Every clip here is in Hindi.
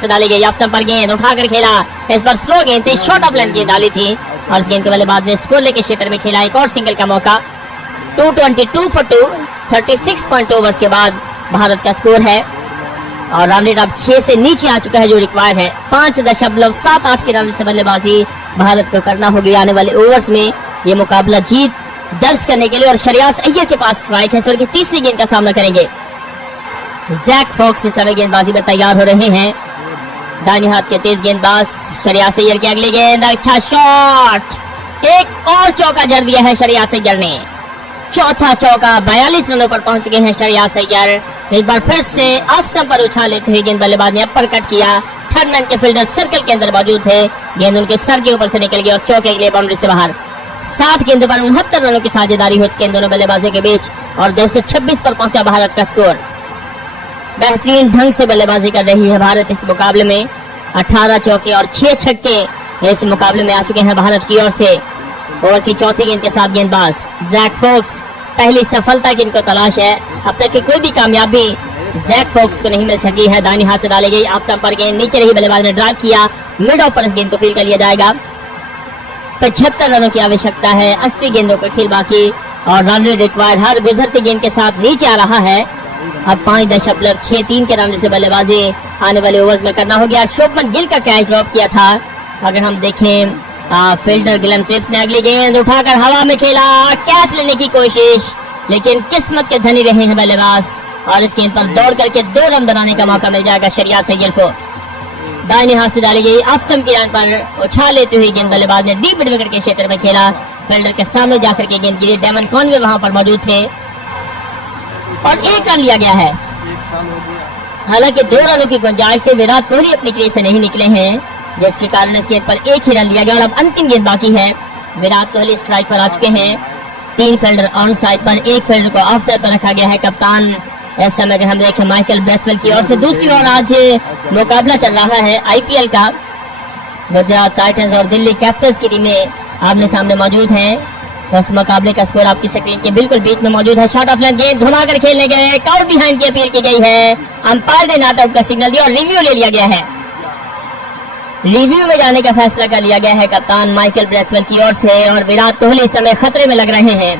से डाली गई, ऑफ स्टंप पर गेंद उठाकर खेला, इस पर स्लो गेंद थी, शॉर्ट ऑफ लेंथ गेंद डाली थी और इस गेंद के बल्लेबाज ने स्कोर लेके क्षेत्र में खेला, एक और सिंगल का मौका। 222 for 2, 36 पॉइंट ओवर्स के बाद भारत का स्कोर है और रन रेट अब 6 से नीचे आ चुका है जो रिक्वायर है। 5.78 के रन से बल्लेबाजी भारत को करना होगी आने वाले ओवर्स में ये मुकाबला जीत दर्ज करने के लिए और श्रेयस अय्यर के पास स्ट्राइक है, सर की तीसरी गेंद का सामना करेंगे। जैक फॉक्स इस समय गेंदबाजी में तैयार हो रहे हैं, दाहिने हाथ के तेज गेंदबाज श्रेयस अय्यर की अगली गेंद, अच्छा शॉट, एक और चौका जड़ दिया है श्रेयस अय्यर ने, चौथा चौका। 42 रनों पर पहुंच चुके हैं श्रेयस अय्यर। एक बार फिर से ऑफ स्टंप पर उछाल लेते हुए गेंद बल्लेबाज ने अपर कट किया, थर्ड मैन के फील्डर सर्कल के अंदर मौजूद थे, गेंद उनके सर के ऊपर से निकल गई और चौके के लिए बाउंड्री से बाहर। 60 गेंदों पर 69 रनों की साझेदारी हो चुकी है दोनों बल्लेबाजों के बीच और 226 पर पहुंचा भारत का स्कोर। बेहतरीन ढंग से बल्लेबाजी कर रही है भारत इस मुकाबले में, 18 चौके और 6 छक्के इस मुकाबले में आ चुके हैं भारत की ओर से। ओवर की चौथी गेंद के साथ गेंदबाज जैक फॉक्स, पहली सफलता की इनको तलाश है, अब तक की कोई भी कामयाबी जैक फॉक्स को नहीं मिल सकी है। दाहिने हाथ से डाली गई, ऑफ स्टंप पर गेंद नीचे रही, बल्लेबाज ने ड्राइव किया, मिड ऑफ पर इस गेंद को फील्ड कर लिया जाएगा। 75 रनों की आवश्यकता है, 80 गेंदों का खेल बाकी और रन रेट रिक्वायर्ड हर गुजरती गेंद के साथ नीचे आ रहा है। अब 5.63 के रन से बल्लेबाजी आने वाले ओवर्स में करना हो गया। शुभमन गिल का कैच ड्रॉप किया था, अगर हम देखें फील्डर ग्लेन फिलिप्स ने अगली गेंद उठाकर हवा में खेला, कैच लेने की कोशिश, लेकिन किस्मत के धनी रहे हैं बल्लेबाज और इस गेंद पर दौड़ करके 2 रन बनाने का मौका मिल जाएगा श्रेयस अय्यर को। दाहिने हाथ से डाली गई, ऑफ स्टंप की लाइन पर उछाल लेते हुए गेंद बल्लेबाज ने डीप मिड विकेट के क्षेत्र में खेला, फील्डर के सामने जाकर के गेंद गिरी, डेमन कॉनवे वहां पर मौजूद थे और 1 रन लिया गया है। हालांकि 2 रनों की गुंजाइश थी, विराट कोहली अपनी क्रीज से नहीं निकले हैं जिसके कारण इस गेंद पर 1 ही रन लिया गया और अब अंतिम गेंद बाकी है। विराट कोहली स्ट्राइक पर आ चुके हैं, 3 फील्डर ऑन साइड पर, 1 फील्डर को ऑफ साइड पर रखा गया है। कप्तान इस समय अगर हम देखें माइकल ब्रेसवेल की ओर से। दूसरी ओर आज मुकाबला चल रहा है आईपीएल का, गुजरात टाइटंस और दिल्ली कैपिटल्स की टीमें आमने सामने मौजूद हैं। उस मुकाबले का स्कोर आपकी स्क्रीन के बिल्कुल बीच में मौजूद है। शॉट ऑफ लेंथ गेंद घुमाकर खेलने गए, आउट बिहाइंड की अपील की गई है, अंपायर ने नॉट आउट का सिग्नल दिया और रिव्यू ले लिया गया है। रिव्यू में जाने का फैसला कर लिया गया है कप्तान माइकल ब्रेसवेल की ओर से और विराट कोहली इस समय खतरे में लग रहे हैं।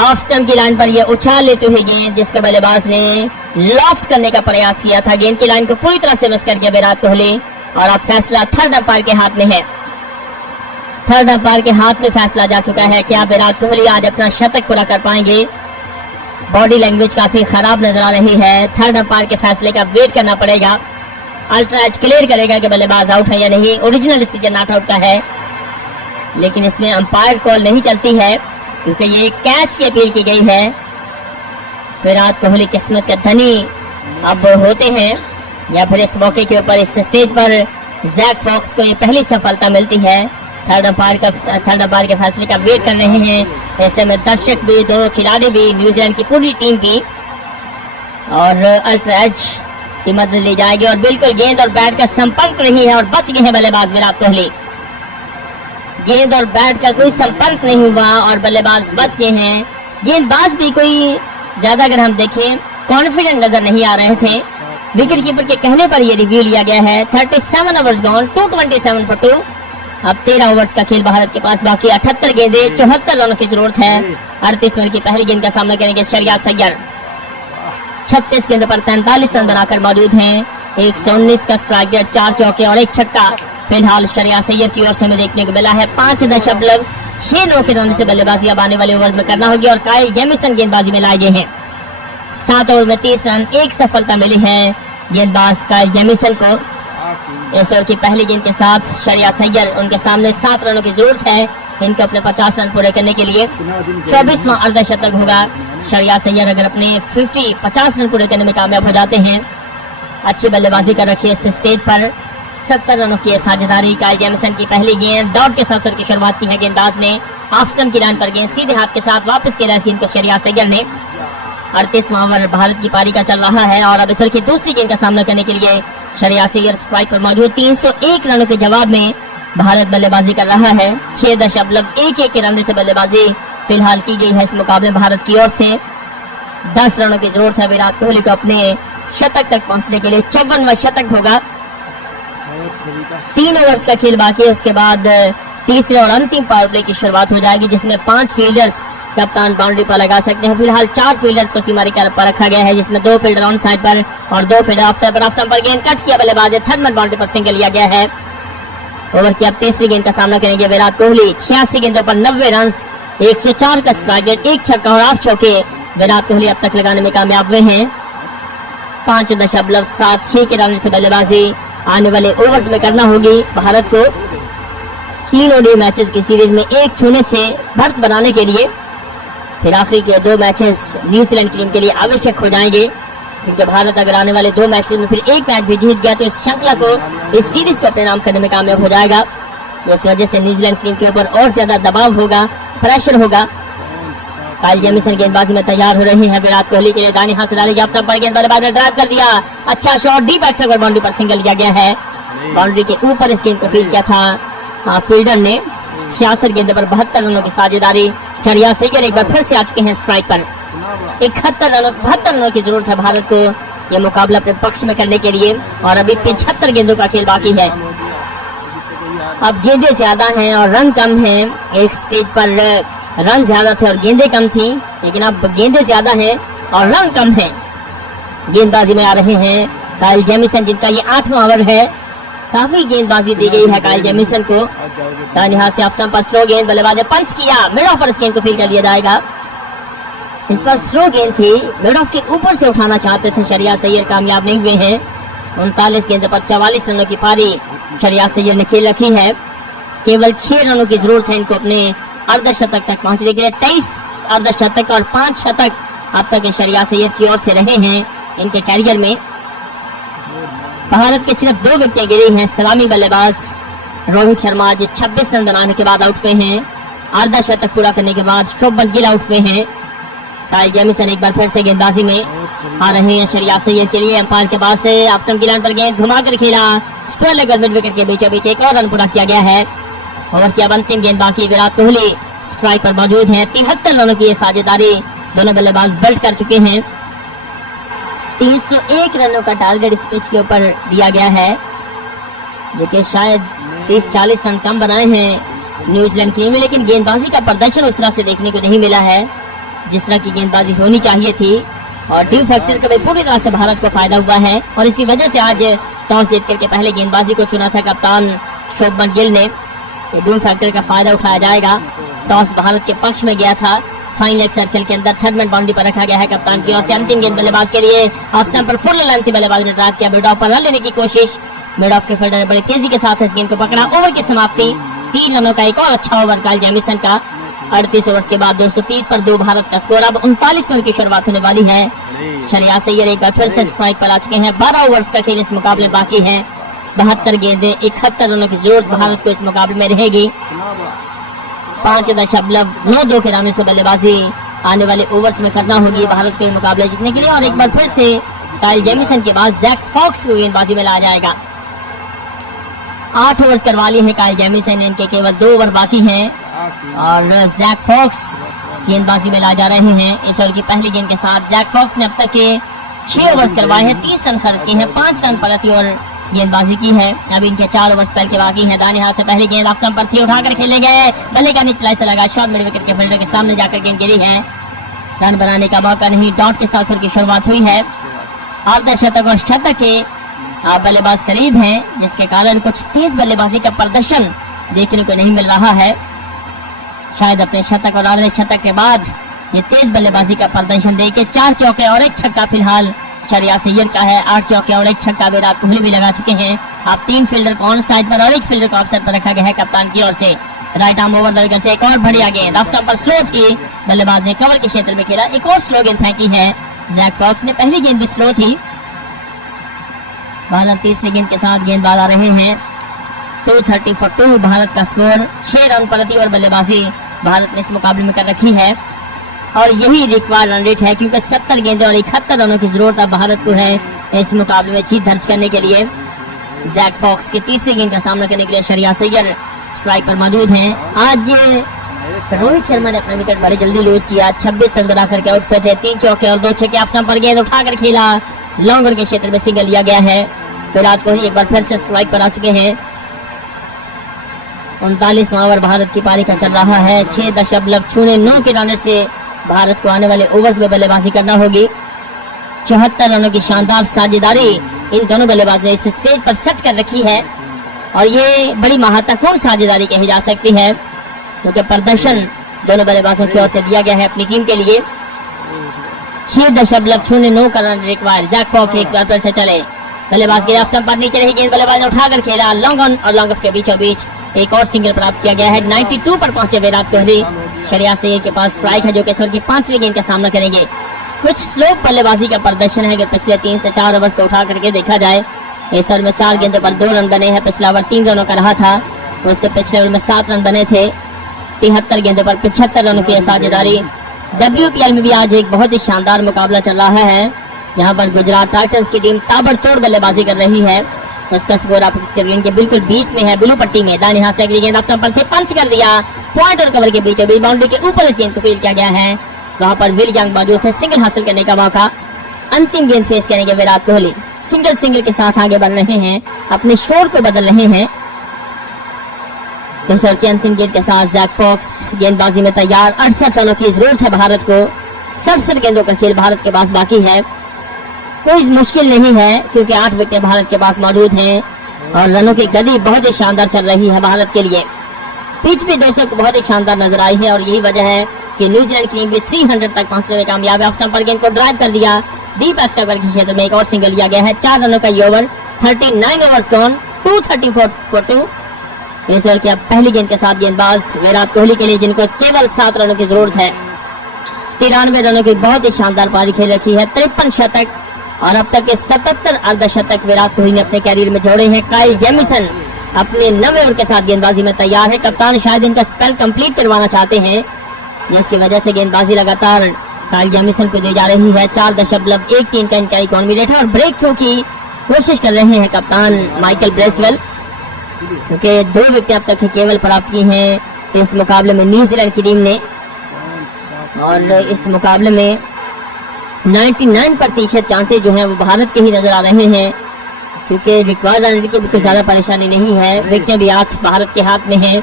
ऑफ स्टंप की लाइन पर यह उछाल लेते हुए गेंद जिसके बल्लेबाज ने लॉफ्ट करने का प्रयास किया था, गेंद की लाइन को पूरी तरह से मिस कर गया विराट कोहली और अब फैसला थर्ड अंपायर के हाथ में है। थर्ड अंपायर के हाथ में फैसला जा चुका है, क्या विराट कोहली आज अपना शतक पूरा कर पाएंगे? बॉडी लैंग्वेज काफी खराब नजर आ रही है, थर्ड अंपायर के फैसले का वेट करना पड़ेगा। अल्ट्रा एज क्लियर करेगा कि बल्लेबाज आउट है या नहीं। ओरिजिनल डिसीजन नॉट आउट का है, लेकिन इसमें अंपायर कॉल नहीं चलती है क्योंकि ये कैच की अपील की गई है। विराट कोहली किस्मत के धनी अब होते हैं या फिर इस मौके के ऊपर इस स्टेज पर जैक फॉक्स को ये पहली सफलता मिलती है। थर्ड अंपायर के फैसले का वेट कर रहे हैं। ऐसे में दर्शक भी, दोनों खिलाड़ी भी, न्यूजीलैंड की पूरी टीम भी और अल्ट्रा एज की मदद ली जाएगी और बिल्कुल गेंद और बैट का संपर्क नहीं है और बच गए हैं बल्लेबाज विराट कोहली। गेंद और बैट का कोई संपर्क नहीं हुआ और बल्लेबाज बच गए हैं। गेंदबाज भी कोई ज्यादा अगर हम देखें कॉन्फिडेंट नजर नहीं आ रहे थे। विकेट कीपर के कहने पर यह रिव्यू लिया गया है। 37 ओवर्स गॉन, 227 for 2। अब 13 ओवर्स का खेल भारत के पास बाकी, 78 गेंदे, 74 रनों की जरूरत है। 38 ओवर की पहली गेंद का सामना करेंगे श्रेयस अय्यर। 36 गेंदों पर 43 रन बनाकर मौजूद हैं। 119 का स्ट्राइक रेट, 4 चौके और 1 छक्का फिलहाल श्रेयस अय्यर की ओर से हमें देखने को मिला है। 5.69 के रन से बल्लेबाजी अब आने वाले ओवर में करना होगी और काइल जेमिसन गेंदबाजी में लाए गए हैं। 7 ओवर में 30 रन, 1 सफलता मिली है गेंदबाज काइल जेमिसन को। इस ओवर की पहली गेंद के साथ श्रेयस अय्यर, उनके सामने 7 रनों की जरूरत है इनको अपने 50 रन पूरे करने के लिए। 24वां अर्धशतक होगा। श्रेयस अय्यर अगर अपने 50 रन पूरे करने में कामयाब हो जाते हैं, अच्छी बल्लेबाजी कर रखी है इस स्टेज पर। 70 रनों की साझेदारी। काइल जेमिसन की पहली गेंद डॉट के साथ की शुरुआत की है गेंदबाज ने। ऑफ स्टंप की लाइन पर गेंद सीधे हाथ के साथ वापस खेला इस गेंद को श्रेयस अय्यर ने। 38वां ओवर भारत की पारी का चल रहा है और अब इस ओवर की दूसरी गेंद का सामना करने के लिए श्रेयस अय्यर स्ट्राइक पर मौजूद। 301 रनों के जवाब में भारत बल्लेबाजी कर रहा है। 6.11 के रन से बल्लेबाजी फिलहाल की गई है इस मुकाबले भारत की ओर से। 10 रनों की जरूरत है विराट कोहली को अपने शतक तक पहुंचने के लिए 54वां शतक होगा। 3 ओवर्स का खेल बाकी है, उसके बाद तीसरे और अंतिम पावर प्ले की शुरुआत हो जाएगी, जिसमें 5 फील्डर्स कप्तान बाउंड्री पर लगा सकते हैं। फिलहाल 4 फील्डर्स को सीमा रेखा पर रखा गया है, जिसमें 2 फील्डर ऑन साइड पर और 2 फील्डर ऑफ साइड पर। ऑफ स्टंप पर गेंद कट किया बल्लेबाज ने, थर्ड मैन बाउंड्री पर सिंगल लिया गया है। ओवर की अब तीसरी गेंद का सामना करेंगे विराट कोहली। 86 गेंदों पर 90 रन, 104 का स्ट्राइक रेट, 1 छक्का और 8 चौके विराट कोहली अब तक लगाने में कामयाब हुए हैं। 5.76 के रन से बल्लेबाजी आने वाले ओवर्स में करना होगी भारत को 3 ओडीआई मैचेस की सीरीज में 1 छूने से बढ़त बनाने के लिए। फिर आखिरी के 2 मैचेस न्यूजीलैंड की टीम के लिए आवश्यक हो जाएंगे, क्योंकि भारत अगर आने वाले 2 मैचेस में फिर 1 मैच भी जीत गया तो इस श्रृंखला को, इस सीरीज को अपने नाम करने में कामयाब हो जाएगा। इस वजह से न्यूजीलैंड टीम के ऊपर और ज्यादा दबाव होगा, प्रेशर होगा। काइल जेमिसन गेंदबाजी में तैयार हो रहे हैं। विराट कोहली के लिए दानी हाथ से डालेगी, आफ्ताब पर गेंद बल्लेबाज ने ड्राइव कर दिया, अच्छा शॉट, डीप एक्स्ट्रा बाउंड्री पर सिंगल लिया गया है। बाउंड्री के ऊपर इस गेंद को फील्ड किया था फील्डर ने। 66 गेंदों पर 72 रनों की साझेदारी। शरिया सैयद एक बार फिर से आ चुके हैं स्ट्राइक पर। 72 रनों की जरूरत है भारत को ये मुकाबला अपने पक्ष में करने के लिए, और अभी 75 गेंदों का खेल बाकी है। अब गेंदें ज्यादा हैं और रन कम हैं। एक स्टेज पर रन ज्यादा थे और गेंदें कम थी, लेकिन अब गेंदें ज्यादा हैं और रन कम हैं। गेंदबाजी में आ रहे हैं काइल जेमिसन, जिनका ये 8वां ओवर है। काफी गेंदबाजी दी गई है काइल जेमिसन को। दाहिने हाथ से ऑफ पर स्लो गेंद, बल्लेबाज ने पंच किया, मिड ऑफ पर इस गेंद को फील्ड कर लिया जाएगा। इस पर स्लो गेंद थी, मिड ऑफ के ऊपर से उठाना चाहते थे शरिया सैयद, कामयाब नहीं हुए हैं। 39 गेंदों पर 44 रनों की पारी शरिया सैयद ने खेल रखी है। केवल 6 रनों की जरूरत है इनको अपने अर्धशतक तक पहुंचने के लिए। 23 अर्धशतक और 5 शतक अब तक शरिया सैयद की ओर से रहे हैं इनके कैरियर में। भारत के सिर्फ 2 विकेटें गिरी हैं। सलामी बल्लेबाज रोहित शर्मा जो 26 रन बनाने के बाद आउट हुए हैं, अर्धशतक पूरा करने के बाद शुभमन गिल आउट हुए हैं। काइल जेमिसन एक बार फिर से गेंदबाजी में आ रहे हैं शरिया सैयद के लिए। अंपायर के पास से ऑफ की लाइन पर गेंद घुमाकर खेला, स्क्वायर लेग मिड विकेट के बीचों बीच एक और रन पूरा किया गया है। ओवर की अब अंतिम गेंद बाकी। विराट कोहली स्ट्राइक पर मौजूद है। 73 रनों की साझेदारी दोनों बल्लेबाज बिल्ड कर चुके हैं। 301 रनों का टारगेट इस पिच के ऊपर दिया गया है, जो कि शायद 30-40 रन कम बनाए हैं न्यूजीलैंड की टीम में, लेकिन गेंदबाजी का प्रदर्शन उस तरह से देखने को नहीं मिला है जिस तरह की गेंदबाजी होनी चाहिए थी। और ड्यू फैक्टर का भी पूरी तरह से भारत को फायदा हुआ है, और इसी वजह से आज टॉस जीत करके पहले गेंदबाजी को चुना था कप्तान शुभमन गिल ने। ड्यू फैक्टर का फायदा उठाया जाएगा। टॉस भारत के पक्ष में गया था। फाइन लेग सर्कल के अंदर थर्ड मैन बाउंड्री पर रखा गया है कप्तान की ओर से। अंतिम गेंद बल्लेबाज के लिए ऑफ स्टंप पर फुल लेंथ थी, बल्लेबाज ने ड्राइव किया, मिड ऑफ पर रन लेने की कोशिश। मिड ऑफ के फील्डर ने बड़ी तेजी के साथ इस गेंद को पकड़ा। ओवर की समाप्ति 3 रनों का एक और अच्छा ओवर काइल जेमिसन का। 38 ओवर के बाद 230 पर 2 भारत का स्कोर। अब 39 रन की शुरुआत होने वाली है। शरिया सैयद एक बार फिर से स्ट्राइक पर आ चुके हैं। 12 ओवर्स का खेल इस मुकाबले बाकी है। 72 गेंदें, 71 रनों की जरूरत भारत को इस मुकाबले में रहेगी। 5.92 के रनों से बल्लेबाजी आने वाले ओवर्स में करना होगी भारत के मुकाबले जीतने के लिए। और एक बार फिर से काइल जेमिसन के बाद जैक फॉक्स को गेंदबाजी में लाया जाएगा। 8 ओवर्स करवा लिए हैं काइल जेमिसन, इनके केवल 2 ओवर बाकी हैं और जैक फॉक्स गेंदबाजी में ला जा रहे हैं। इस ओवर की पहली गेंद के साथ जैक फॉक्स ने अब तक के 6 ओवर्स करवाए हैं, 30 रन खर्च किए हैं, 5 रन प्रति ओवर गेंदबाजी की है। अभी इनके 4 ओवर स्पेल के बाकी हैं। दाहिने हाथ से पहली गेंद ऑफ स्टंप पर थी, उठाकर खेले गए, बल्ले का निचला से लगा, शॉट मिड विकेट के फील्डर के सामने जाकर गेंद गिरी है। रन बनाने का मौका नहीं, डॉट के साथ की शुरुआत हुई है। अर्धशतक और शतक के बल्लेबाज करीब हैं, जिसके कारण कुछ तेज बल्लेबाजी का प्रदर्शन देखने को नहीं मिल रहा है। शायद अपने शतक और अर्धशतक के बाद ये तेज बल्लेबाजी का प्रदर्शन देके 4 चौके और 1 छक्का फिलहाल शरिया सैयद का है। 8 चौके और 1 छक्का विराट कोहली भी लगा चुके हैं। अब 3 फील्डर को ऑन साइड पर और 1 फील्डर को ऑफ साइड पर रखा गया है कप्तान की ओर से। राइट आर्म ओवर दलकर से एक और बढ़िया गेंद ऑफ स्टंप पर स्लो थी, बल्लेबाज ने कवर के क्षेत्र में खेला, एक और स्लो गेंद फेंकी है जैक फॉक्स ने। पहली गेंद भी स्लो थी। भारत तीसरी गेंद के साथ गेंदबाज आ रहे हैं। 230 for 2 भारत का स्कोर। 6 रन प्रति ओवर बल्लेबाजी भारत ने इस मुकाबले में कर रखी है, और यही रिक्वायर्ड रन रेट है, क्योंकि 70 गेंदें और 71 रनों की जरूरत अब भारत को है इस मुकाबले में जीत दर्ज करने के लिए। जैक फॉक्स की तीसरी गेंद का सामना करने के लिए शरिया सैयद स्ट्राइक पर मौजूद हैं। आज रोहित शर्मा ने अपना विकेट बड़े जल्दी लूज किया, 26 रन बना करके आउट पे थे। 3 चौके और 2 छक्के, ऑफ स्टंप पर गेंद उठाकर खेला, लॉन्ग ऑन के क्षेत्र में सिंगल लिया गया है। विराट कोहली एक बार फिर से स्ट्राइक पर आ चुके हैं। 39वां ओवर भारत की पारी का चल रहा है। 6.09 के रन से भारत को आने वाले ओवर्स में बल्लेबाजी करना होगी। 74 रनों की शानदार साझेदारी इन दोनों बल्लेबाजों ने इस स्टेज पर सेट कर रखी है और ये बड़ी महत्वपूर्ण साझेदारी कही जा सकती है क्योंकि प्रदर्शन दोनों बल्लेबाजों की ओर से दिया गया है अपनी टीम के लिए। 6.09 का रन रिक्वायर। जैक फॉक्स एक बार फिर से चले, बल्लेबाज के स्टंप पर नीचे रही गेंद, बल्लेबाज ने उठाकर खेला लॉन्ग ऑन और लॉन्ग ऑफ के बीचों बीच एक और सिंगल प्राप्त किया गया है। 92 पर पहुंचे विराट कोहली। श्रेयस अय्यर के पास स्ट्राइक है जो कि की 5वीं गेंद का सामना करेंगे। कुछ स्लो बल्लेबाजी का प्रदर्शन है कि पिछले 3 से 4 ओवर्स को उठा करके देखा जाए। इस ओवर में 4 गेंदों पर 2 रन बने हैं। पिछला ओवर 3 रनों का रहा था, उससे पिछले ओवर में 7 रन बने थे। 73 गेंदों पर 75 रनों की साझेदारी। WPL में भी आज एक बहुत ही शानदार मुकाबला चल रहा है जहां पर गुजरात टाइटंस की टीम ताबड़तोड़ बल्लेबाजी कर रही है। उसका स्कोर आप स्क्रीन के बिल्कुल बीच में है, ब्लू पट्टी में। दाहिने हाथ से अगली गेंद स्टंप पर पंच कर दिया। पॉइंट और कवर के बीच अभी बाउंड्री के ऊपर इस गेंद को फील्ड किया गया है। वहां पर विल यंग मौजूद है, सिंगल हासिल करने का मौका। अंतिम गेंद फेस करेंगे विराट कोहली। सिंगल के साथ आगे बढ़ रहे हैं, अपने शोर को बदल रहे हैं। इस ओवर की अंतिम गेंद के साथ जैक फॉक्स गेंदबाजी में तैयार। 68 रनों की जरूरत है भारत को। 67 गेंदों का खेल भारत के पास बाकी है। कोई मुश्किल नहीं है क्योंकि 8 विकेट भारत के पास मौजूद हैं और रनों की गति बहुत ही शानदार चल रही है भारत के लिए। पिच भी दर्शक बहुत ही शानदार नजर आई है और यही वजह है कि न्यूजीलैंड की टीम भी 300 तक पहुंचने में कामयाब है। ऑफ स्टंप पर गेंद को ड्राइव कर दिया। डीप एक्स्ट्रा ओवर के क्षेत्र में एक और सिंगल लिया गया है। 4 रनों का ये ओवर। 39 overs gone, 234 for 2। इस ओवर की अब पहली गेंद के साथ गेंदबाज विराट कोहली के लिए जिनको केवल 7 रनों की जरूरत है। 93 रनों की बहुत ही शानदार पारी खेल रखी है। 53 शतक और अब तक के 77 अर्धशतक विराट कोहली ने अपने कैरियर में जोड़े हैं। काइल जेमिसन अपने 9वें ओवर के साथ गेंदबाजी में तैयार है। कप्तान शायद इनका स्पेल कंप्लीट करवाना चाहते हैं जिसकी वजह से गेंदबाजी लगातार काइल जेमिसन को दी जा रही है। 4.13 का इनका इकोनॉमी रेट है और ब्रेक थ्रू की कोशिश कर रहे हैं कप्तान माइकल ब्रेसवेल क्योंकि 2 विकेट अब तक केवल प्राप्त की हैं इस मुकाबले में न्यूजीलैंड की टीम ने। और इस मुकाबले में 99% चांसेस जो हैं वो भारत के ही नजर आ रहे हैं क्योंकि रिक्वायर्ड रन की कोई ज्यादा परेशानी नहीं है। विकेट भी 8 भारत के हाथ में है।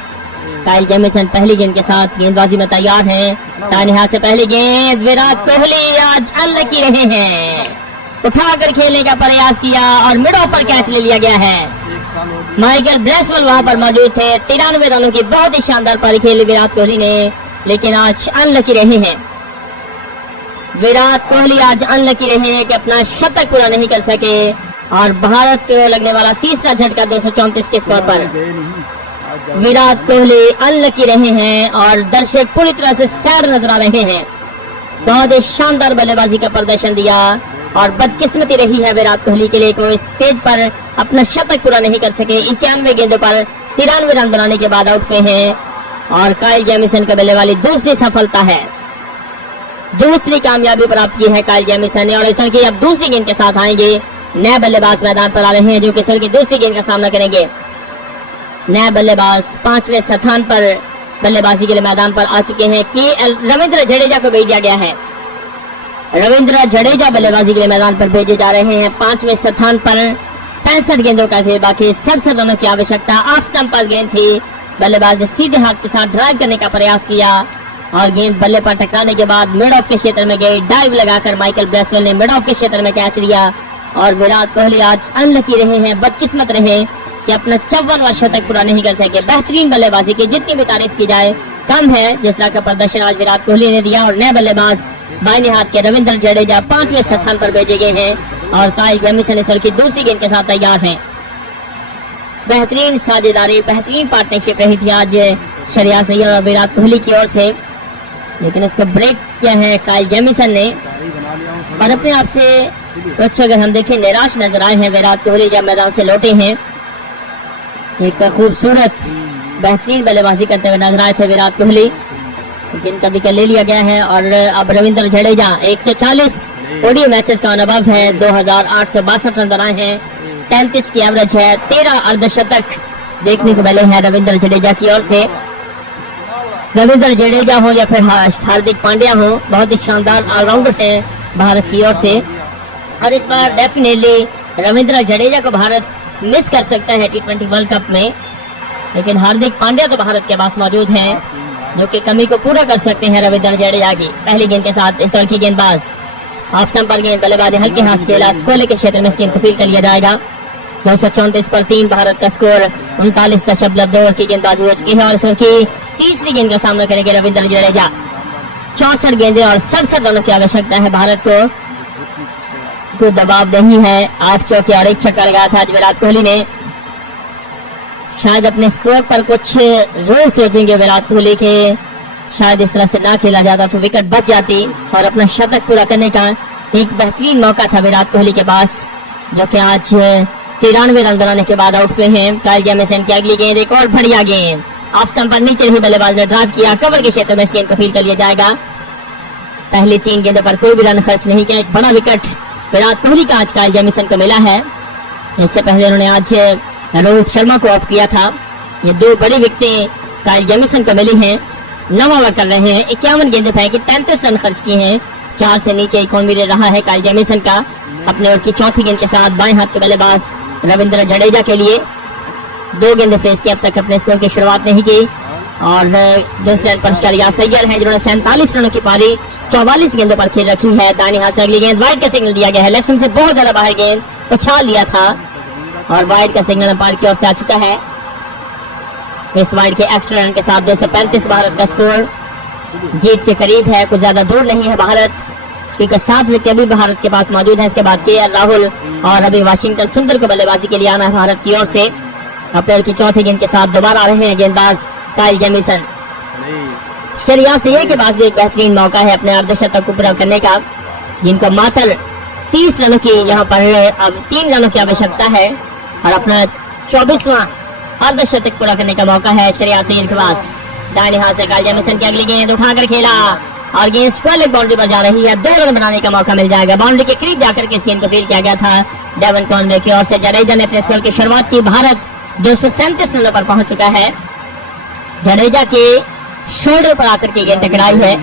काइल जेमिसन पहली गेंद के साथ गेंदबाजी में तैयार हैं। दाहिने हाथ से पहली गेंद। विराट कोहली आज अनलकी रहे हैं। उठाकर खेलने का प्रयास किया और मिड ऑफ पर कैच ले लिया गया है। माइकल ब्रेसवेल वहां पर मौजूद थे। 93 रनों की बहुत ही शानदार पारी खेली विराट कोहली ने, लेकिन आज अनलकी रहे हैं। विराट कोहली आज अनलकी रहे हैं कि अपना शतक पूरा नहीं कर सके और भारत को लगने वाला तीसरा झटका 234 के स्कोर पर। विराट कोहली अनलकी रहे हैं और दर्शक पूरी तरह से सैड नजर आ रहे हैं। बहुत ही शानदार बल्लेबाजी का प्रदर्शन दिया और बदकिस्मती रही है विराट कोहली के लिए कि वो इस स्टेज पर अपना शतक पूरा नहीं कर सके। 91 गेंदों पर 93 रन बनाने के बाद आउट हुए हैं और काइल जेमिसन के बल्ले वाली दूसरी सफलता है, दूसरी कामयाबी प्राप्त की है काइल जेमिसन ने। और इस की अब दूसरी गेंद के साथ आएंगे। नए बल्लेबाज मैदान पर आ रहे हैं जो कि सर की दूसरी गेंद का सामना करेंगे। नए बल्लेबाज 5वें स्थान पर बल्लेबाजी के लिए मैदान पर आ चुके हैं। KL रविंद्र जडेजा को भेज दिया गया है। रविंद्र जडेजा बल्लेबाजी के लिए मैदान पर भेजे जा रहे हैं 5वें स्थान पर। 65 गेंदों का थे बाकी, 67 रनों की आवश्यकता। ऑफ स्टंप पर गेंद थी। बल्लेबाज ने सीधे हाथ के साथ ड्राइव करने का प्रयास किया और गेंद बल्ले पर टकराने के बाद मिड ऑफ के क्षेत्र में गई। डाइव लगाकर माइकल ब्रेसवेल ने मिड ऑफ के क्षेत्र में कैच लिया और विराट कोहली आज अनलकी रहे हैं, बदकिस्मत रहे कि अपना 54वां शतक पूरा नहीं कर सके। बेहतरीन बल्लेबाजी की जितनी भी तारीफ की जाए कम है जिस तरह का प्रदर्शन आज विराट कोहली ने दिया। और नए बल्लेबाज बाईं हाथ के रविंद्र जडेजा 5वें स्थान पर भेजे गए हैं और काइल जेमिसन सर की दूसरी गेंद के साथ तैयार हैं। बेहतरीन साझेदारी, बेहतरीन पार्टनरशिप रही थी आज श्रेयस अय्यर और विराट कोहली की ओर से, लेकिन उसको ब्रेक किया है काइल जेमिसन ने। और अपने आप से कुछ अगर हम देखें निराश नजर आए हैं विराट कोहली जब मैदान से लौटे हैं। एक खूबसूरत बेहतरीन बल्लेबाजी करते हुए नजर आए थे विराट कोहली, लेकिन का विकेट ले लिया गया है। और अब रविंद्र जडेजा 140 ओडीआई मैचेस का अनुभव है, 2862 रन बनाए हैं, 33 की एवरेज है, 13 अर्धशतक देखने को मिले हैं रविंद्र जडेजा की ओर से। रविंद्र जडेजा हो या फिर हार्दिक पांड्या हो, बहुत ही शानदार ऑलराउंडर है भारत की ओर से। और इस बार डेफिनेटली रविंद्र जडेजा को भारत मिस कर सकता है T20 वर्ल्ड कप में, लेकिन हार्दिक पांड्या तो भारत के पास मौजूद हैं जो कि कमी को पूरा कर सकते हैं रविंद्र जडेजा की। पहली गेंद के साथ इस ओवर की गेंदबाज ऑफ स्टंप पर गेंद बल्लेबाजी हल्के हाथ से खेला, स्कोर के क्षेत्र में इस गेंद को फील्ड कर लिया जाएगा। 234 पर 3 भारत का स्कोर। 39.2 ओवर की गेंदबाजी हो चुकी है और इस ओवर की तीसरी गेंद का सामना करेंगे रविंद्र जडेजा। 64 गेंदें और 67 रनों की आवश्यकता है भारत को। कोई दबाव नहीं है। 8 चौके और 1 छक्का लगाया था आज विराट कोहली ने। शायद अपने स्कोर पर कुछ जरूर सोचेंगे विराट कोहली के शायद इस तरह से ना खेला जाता तो विकेट बच जाती और अपना शतक पूरा करने का एक बेहतरीन मौका था विराट कोहली के पास, जो कि आज 93 रन बनाने के बाद आउट हुए हैं। काइल जेमिसन की अगली गेंद एक और बढ़िया गेंद ऑफ स्टंप पर नीचे ही बल्लेबाज ने ड्राइव किया, कवर के क्षेत्र में इस गेंद को फील्ड कर लिया जाएगा। पहली 3 गेंदों पर कोई भी रन खर्च नहीं किया। एक बड़ा विकेट विराट कोहली का आज काइल जेमिसन को मिला है। इससे पहले उन्होंने आज रोहित शर्मा को आउट किया था। ये 2 बड़ी विकेटें काइल जेमिसन को मिली हैं। 9 ओवर कर रहे हैं, 51 गेंदें फेंकी, 33 रन खर्च किए हैं। 4 से नीचे इकोनॉमी रहा है काइल जेमिसन का। अपने ओवर की चौथी गेंद के साथ बाएं हाथ के बल्लेबाज रविंद्र जडेजा के लिए 2 गेंदें फेस की अब तक अपने स्कोर की शुरुआत नहीं की और दूसरे रन पर शरिया सैयद है जिन्होंने 47 रनों की पारी 44 गेंदों पर खेल रखी है। दाहिने हाथ से अगली गेंद वाइड का सिग्नल दिया गया है। लेग से बहुत ज्यादा बाहर गेंद उछाल लिया था और वाइड का सिग्नल अंपायर की ओर से आ चुका है। इस वाइड के एक्स्ट्रा रन के साथ 235 भारत का स्कोर जीत के करीब है। कुछ ज्यादा दूर नहीं है भारत, क्योंकि 7 विकेट अभी भारत के पास मौजूद है। इसके बाद KL राहुल और अभी वाशिंगटन सुंदर को बल्लेबाजी के लिए आना है भारत की ओर से। अपने की चौथी गेंद के साथ दोबारा आ रहे हैं गेंदबाज काइल जेमिसन। श्रेयस अय्यर के पास भी एक बेहतरीन मौका है अपने अर्धशतक को पूरा करने का, जिनको मात्र 30 रनों की यहाँ पर अब 3 रनों की आवश्यकता है और अपना 24वां अर्धशतक पूरा करने का मौका है श्रेयस अय्यर के पास। दाहिने हाथ से काइल जेमिसन की अगली गेंद उठाकर खेला और गेंद स्क्वायर लेग बाउंड्री पर जा रही है। 2 रन बनाने का मौका मिल जाएगा। बाउंड्री के करीब जाकर के इस गेंद को फील्ड किया गया था डेवन कॉनवे की ओर से। जडेजा ने अपने स्कोर की शुरुआत की। भारत 237 रनों पर पहुंच चुका है। जडेजा के शोल्डर पर आकर के गेंद टकराई है।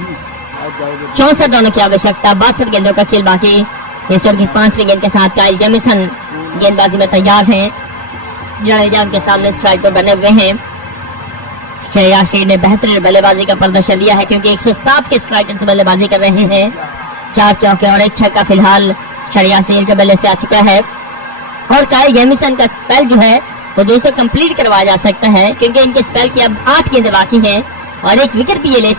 64 रनों की आवश्यकता, 62 गेंदों का खेल बाकी। इस ओवर की 5वीं गेंद के साथ काइल जेमिसन गेंदबाजी में तैयार हैं। जडेजा उनके सामने स्ट्राइक पर बने हुए हैं। श्रेयस अय्यर ने बेहतरीन बल्लेबाजी का प्रदर्शन दिया है क्योंकि 107 के स्ट्राइक से बल्लेबाजी कर रहे हैं। 4 चौके और 1 छक्का फिलहाल श्रेयस अय्यर के बल्ले से आ चुका है और काइल जेमिसन का स्पेल जो है वो 200 कंप्लीट करवाया जा सकता है क्योंकि इनके स्पेल की अब 8 गेंदें बाकी हैं और 1 विकेट भी ये ले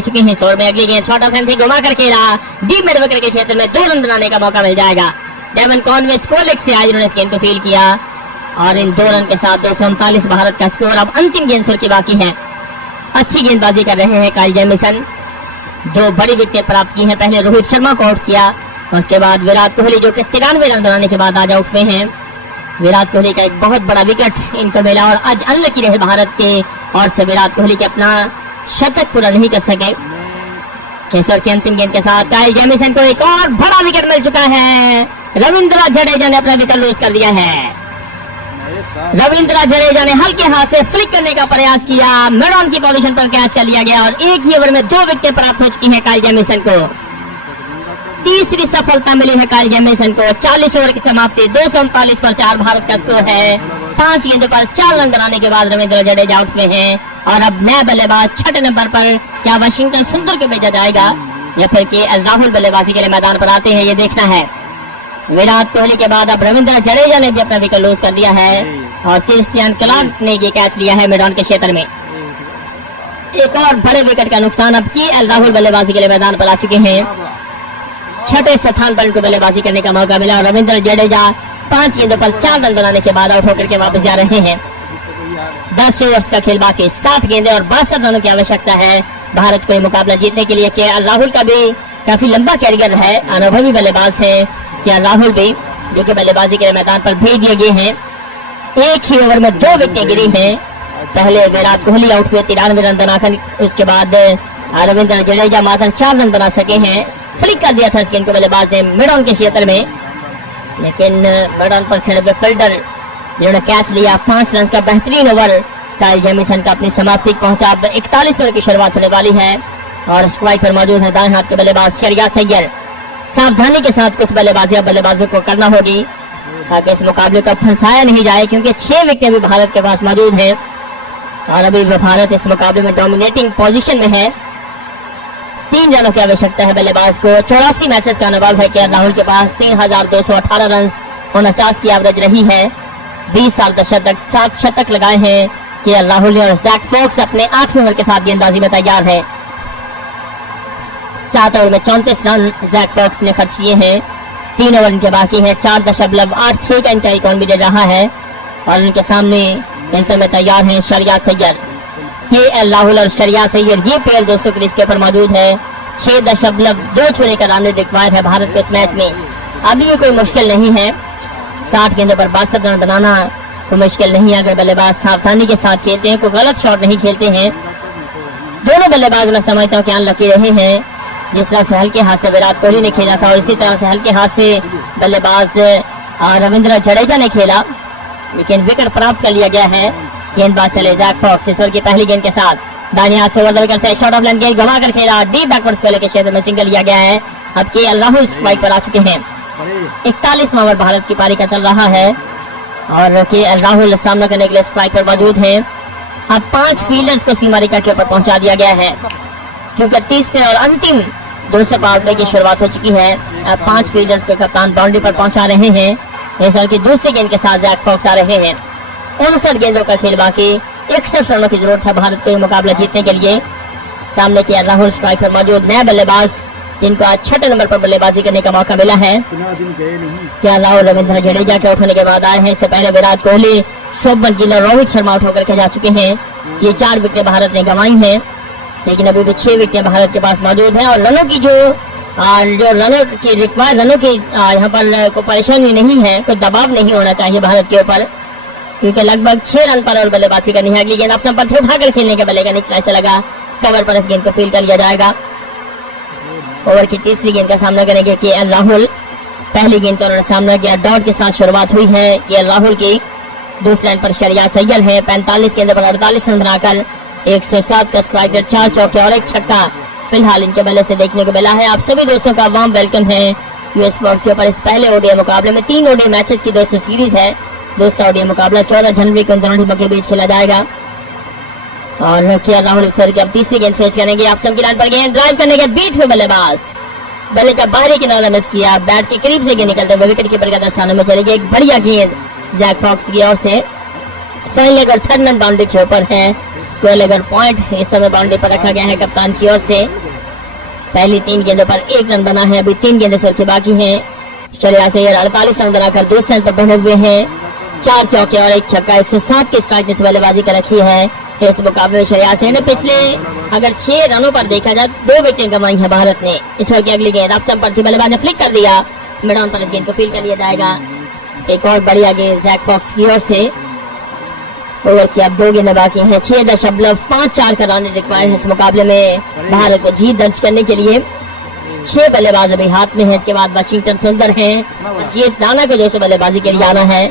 चुके हैं इस ओवर में। अगली गेंद शॉर्ट ऑफ हैंड से घुमा कर खेला, डीप मिड विकेट के क्षेत्र में 2 रन बनाने का मौका मिल जाएगा। डेवन कॉनवे स्कोर लेग से आज उन्होंने इस गेंद को फील्ड किया और इन 2 रन के साथ 239 भारत का स्कोर। अब अंतिम गेंद सुर की बाकी है। अच्छी गेंदबाजी कर रहे हैं काइल जेमिसन। 2 बड़ी विकेट प्राप्त की हैं। पहले रोहित शर्मा को आउट किया, उसके बाद विराट कोहली जो कि 93 रन बनाने के बाद आज आउट हुए हैं। विराट कोहली का एक बहुत बड़ा विकेट इनको मिला और आज अनलकी रहे भारत के और से विराट कोहली के अपना शतक पूरा नहीं कर सके। केसर की अंतिम गेंद के साथ काइल जेमिसन को एक और बड़ा विकेट मिल चुका है। रविंद्र जडेजा ने अपना विकेट लूज कर दिया है। रविंद्र जडेजा ने हल्के हाथ से फ्लिक करने का प्रयास किया, मिड ऑन की पोजीशन पर कैच कर लिया गया और एक ही ओवर में 2 विकेट प्राप्त हो चुकी हैं काइल जेमिसन को। तीसरी सफलता मिली है काइल जेमिसन को। 40 ओवर की समाप्ति, 239 पर 4 भारत का स्कोर है। 5 गेंदों पर 4 रन बनाने के बाद रविंद्र जडेजा आउट हुए हैं और अब नया बल्लेबाज 6 नंबर पर क्या वाशिंगटन सुंदर को भेजा जाएगा या फिर KL राहुल बल्लेबाजी के लिए मैदान पर आते हैं, ये देखना है। विराट कोहली के बाद अब रविंद्र जडेजा ने भी अपना विकेट लूज कर दिया है और क्रिस्टियन क्लार्क ने ये कैच लिया है मिड ऑन के क्षेत्र में। एक और बड़े विकेट का नुकसान। अब KL राहुल बल्लेबाजी के लिए मैदान पर आ चुके हैं। 6ठे स्थान पर उनको बल्लेबाजी करने का मौका मिला और रविंद्र जडेजा 5 गेंदों पर 4 रन बनाने के बाद आउट होकर के वापस जा रहे हैं। 10 ओवर्स का खेल बाकी, 60 गेंदें और 62 रनों की आवश्यकता है भारत को ये मुकाबला जीतने के लिए। KL राहुल का भी काफी लंबा कैरियर है, अनुभवी बल्लेबाज है KL राहुल भी, जो कि बल्लेबाजी के लिए मैदान पर भेज दिए गए हैं। एक ही ओवर में 2 विकेट गिरी हैं। पहले विराट कोहली आउट हुए 93 रन बनाकर, उसके बाद रविंद्र जडेजा मात्र 4 रन बना सके हैं। फ्लिक कर दिया था इस गेंद को बल्लेबाज ने मिड ऑन के क्षेत्र में, लेकिन मिड ऑन पर खड़े हुए फील्डर जिन्होंने कैच लिया। 5 रन का बेहतरीन ओवर काइल जेमिसन का अपनी समाप्ति पहुंचा। अब 41 ओवर की शुरुआत होने वाली है और स्ट्राइक पर मौजूद है दाएं हाथ के बल्लेबाज श्रेयस अय्यर। सावधानी के साथ कुछ बल्लेबाजियां बल्लेबाजों को करना होगी ताकि इस मुकाबले को फंसाया नहीं जाए, क्योंकि 6 विकेट भी भारत के पास मौजूद हैं और अभी भारत इस मुकाबले में डोमिनेटिंग पोजीशन में है। 3 रनों की आवश्यकता है बल्लेबाज को। 84 मैचेस का अनुभव है केएल राहुल के पास। 3218 रन 49 की एवरेज रही है। 20 साल का शतक, 7 शतक लगाए हैं केएल राहुल ने और जैक फॉक्स अपने 8वें ओवर के साथ गेंदबाजी में तैयार है। 7 ओवर में 34 रन जैक फॉक्स ने खर्च किए हैं। 3 ओवर इनके बाकी है। 4.86 का इनका इकॉनमी दे रहा है और उनके सामने इस समय तैयार हैं शरिया सैयद। केएल राहुल और शरिया सैयद ये पेयर दोस्तों क्रीज के ऊपर मौजूद है। 6.2 छूने का रन रिक्वायर है भारत को इस मैच में। अभी भी कोई मुश्किल नहीं है। 60 गेंदों पर 62 रन बनाना कोई मुश्किल नहीं है अगर बल्लेबाज सावधानी के साथ खेलते हैं, कोई गलत शॉट नहीं खेलते हैं। दोनों बल्लेबाज मैं समझता हूँ ध्यान रखे रहे हैं। जिस तरह से हल्के हाथ से विराट कोहली ने खेला था और इसी तरह से हल्के हाथ से बल्लेबाज रविंद्र जडेजा ने खेला, लेकिन विकेट प्राप्त कर लिया गया है। गेंदबाज चले जैक फॉक्स इस ओवर की पहली गेंद के साथ। दाहिने हाथ से ओवर करते हैं, शॉट ऑफ लेंथ गेंद घुमा कर खेला, डीप बैकवर्ड्स को लेकर क्षेत्र में सिंगल लिया गया है। अब केएल राहुल स्ट्राइक पर आ चुके हैं। 41वां ओवर भारत की पारी का चल रहा है और केएल राहुल सामना करने के लिए स्ट्राइक पर मौजूद हैं। अब 5 फील्डर्स को सीमा रेखा के ऊपर पहुंचा दिया गया है क्योंकि तीसरे और अंतिम 200 पावर प्ले की शुरुआत हो चुकी है। अब 5 फील्डर्स को कप्तान बाउंड्री पर पहुंचा रहे हैं। इस ओवर की दूसरी गेंद के साथ जैक फॉक्स आ रहे हैं। 59 गेंदों का खेल बाकी। 61 रनों की जरूरत है भारत को ये मुकाबला जीतने के लिए। सामने केएल राहुल स्ट्राइक पर मौजूद, नए बल्लेबाज जिनको आज 6 नंबर पर बल्लेबाजी करने का मौका मिला है। केएल राहुल रविंद्र जडेजा के आउट होने के बाद आए हैं। इससे पहले विराट कोहली, शुभमन गिल और रोहित शर्मा आउट होकर के जा चुके हैं। ये 4 विकेट भारत ने गंवाई हैं, लेकिन अभी भी 6 विकेट भारत के पास मौजूद है और रनों की जो रनों की रिक्वायर रनों की यहाँ पर कोई परेशानी नहीं है, कोई दबाव नहीं होना चाहिए भारत के ऊपर, क्योंकि लगभग 6 रन पर और बल्लेबाजी करनी है। अगली गेंद अपने पर उठाकर खेलने के बल्ले का निचला से लगा, कवर पर इस गेंद को फील्ड कर लिया जाएगा। ओवर की तीसरी गेंद का सामना करेंगे केएल राहुल। पहली गेंद का उन्होंने सामना किया, डॉट के साथ शुरुआत हुई है केएल राहुल की। दूसरे रन पर शरिया सैयद है। 45 गेंद पर 48 रन बनाकर 107 का स्ट्राइक रेट, 4 चौके और 1 छक्का फिलहाल इनके बल्ले से देखने को मिला है। आप सभी दोस्तों का वार्म वेलकम है यूएस स्पोर्ट्स के ऊपर इस पहले ओडीआई मुकाबले में। 3 ओडीआई मैचेस की दोस्तों सीरीज है। दूसरा ओडीआई मुकाबला 14 जनवरी को इन दोनों टीमों के बीच खेला जाएगा और केएल राहुल की अब तीसरी गेंद फेस करेंगे। ऑफ की लाइन पर गेंद ड्राइव करने के बीच में बल्लेबाज बल्ले का बाहरी किनारा मिस किया, बैट के करीब से गेंद निकलते हुए विकेट कीपर का स्थान में चली गई। एक बढ़िया गेंद जैक फॉक्स की ओर से। फाइनल लेग और थर्ड मैन बाउंड्री के ऊपर है। स्क्वायर लेग और पॉइंट इस समय बाउंड्री पर रखा गया है कप्तान की ओर से। पहली 3 गेंदों पर 1 रन बना है। अभी 3 गेंदें सिर की बाकी हैं। शरिया सैयद 48 रन बनाकर दूसरे रन पर बने हुए हैं। 4 चौके और 1 छक्का, 107 की स्ट्राइक में बल्लेबाजी कर रखी है इस मुकाबले में। शरिया सैयद ने पिछले अगर 6 रनों पर देखा जाए 2 विकेट गंवाई है भारत ने। इस ओवर की अगली गेंद ऑफ स्टंप पर थी, बल्लेबाज ने फ्लिक कर दिया, मिड ऑन पर इस गेंद को फील्ड कर लिया जाएगा। एक और बढ़िया गेंद जैक फॉक्स की ओर से। ओवर की अब 2 गेंदें बाकी हैं। 6.54 का रन रिक्वायर है इस मुकाबले में भारत को जीत दर्ज करने के लिए। 6 बल्लेबाज अभी हाथ में है। इसके बाद वाशिंगटन सुंदर हैं, जीत राणा को 200 बल्लेबाजी के लिए आना है।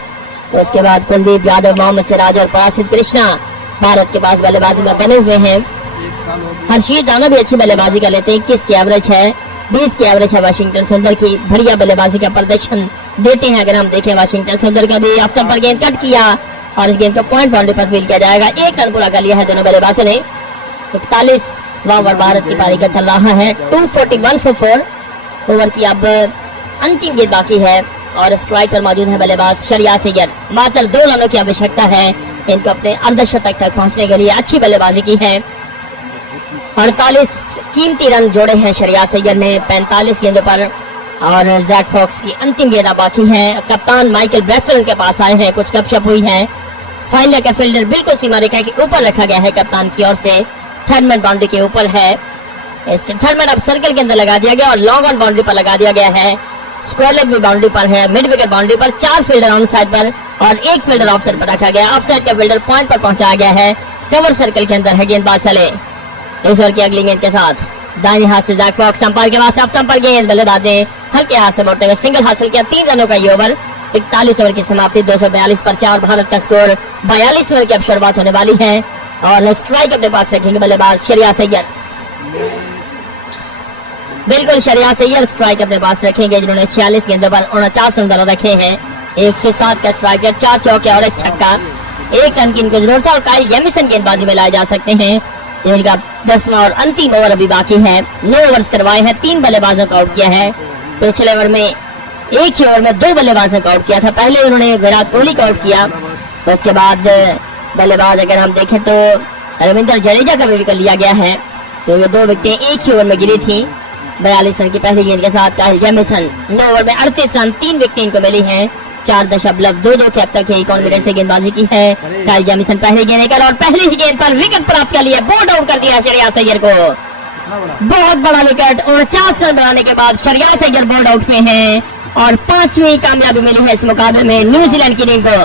तो उसके बाद कुलदीप यादव, मोहम्मद सिराज और परासित कृष्णा भारत के पास बल्लेबाजी में बने हुए हैं। हर्षीत राणा भी अच्छी बल्लेबाजी कर लेते हैं। 21 की एवरेज है, 20 की एवरेज है वाशिंगटन सुंदर की। बढ़िया बल्लेबाजी का प्रदर्शन देते हैं। अगर हम देखें वाशिंगटन सुंदर का भी ऑफ स्टंप पर गेंद कट किया और इस गेंद को पॉइंट बाउंड्री पर फील्ड किया जाएगा। 1 रन पूरा कर लिया है दोनों बल्लेबाजों ने। 41वां ओवर भारत की पारी का चल रहा है। 241 for 4। ओवर की अब अंतिम गेंद बाकी है और स्ट्राइक पर मौजूद है बल्लेबाज शरिया सैयद। मात्र 2 रनों की आवश्यकता है इनको अपने अर्धशतक तक पहुंचने के लिए। अच्छी बल्लेबाजी की है। 48 कीमती रन जोड़े हैं शरिया सैयद ने 45 गेंदों पर और जैक फॉक्स की अंतिम गेंद बाकी है। कप्तान माइकल ब्रेसवेल के पास आए हैं, कुछ गपशप हुई है। फाइनल का फील्डर बिल्कुल सीमा रेखा के ऊपर रखा गया है कप्तान की ओर से। थर्ड मैन बाउंड्री के ऊपर है। इसके थर्ड मैन अब सर्कल के अंदर लगा दिया गया और लॉन्ग ऑन बाउंड्री पर लगा दिया गया है। स्क्वायर लेग भी बाउंड्री पर है, मिड विकेट बाउंड्री पर। 4 फील्डर ऑन साइड पर और 1 फील्डर ऑफ साइड पर रखा गया। ऑफ साइड का फील्डर पॉइंट पर पहुंचाया गया है। कवर सर्कल के अंदर है गेंदबाज चले। इस ओवर की अगली गेंद के साथ दाहिने हाथ से जैक फॉक्स अंपायर के पास ऑफ स्टंप पर गेंद, बल्लेबाज ने हल्के हाथ से बढ़ते हुए सिंगल हासिल किया। 3 रनों का ये ओवर। 41 ओवर की समाप्ति, 242 पर 4 भारत का स्कोर। 42 ओवर की अब शुरुआत होने वाली है और स्ट्राइक अपने पास रखेंगे बल्लेबाज शरिया सैयद। बिल्कुल शरिया सैयद स्ट्राइक अपने पास रखेंगे, जिन्होंने 46 गेंदों पर 49 रन बना रखे हैं। 107 का स्ट्राइक, 4 चौके और 1 छक्का। 1 रन की इनको जरूरत है और काइल जेमिसन गेंदबाजी में लाए जा सकते हैं। इनका 10वां और अंतिम ओवर अभी बाकी है। 9 ओवर्स करवाए हैं, 3 बल्लेबाजों को आउट किया है। पिछले ओवर में एक ही ओवर में 2 बल्लेबाजों को आउट किया था। पहले उन्होंने विराट कोहली को आउट किया, उसके बाद बल्लेबाज अगर हम देखें तो रविंद्र जडेजा का भी विकेट लिया गया है। तो ये 2 विकेटें एक ही ओवर में गिरी थी। 42 रन की पहली गेंद के साथ काइल जेमिसन 9 ओवर में 38 रन, 3 विकेटें इनको मिली हैं। 4.22 के अब तक ही कॉन्फिडेंस से गेंदबाजी की है काइल जेमिसन। पहली गेंद लेकर और पहली ही गेंद पर विकेट प्राप्त कर लिया, बोल्ड आउट कर दिया शरियास अय्यर को। बहुत बड़ा विकेट, 49 रन बनाने के बाद शरियास अय्यर बोल्ड आउट में हैं और 5वीं कामयाबी मिली है इस मुकाबले में न्यूजीलैंड की टीम को।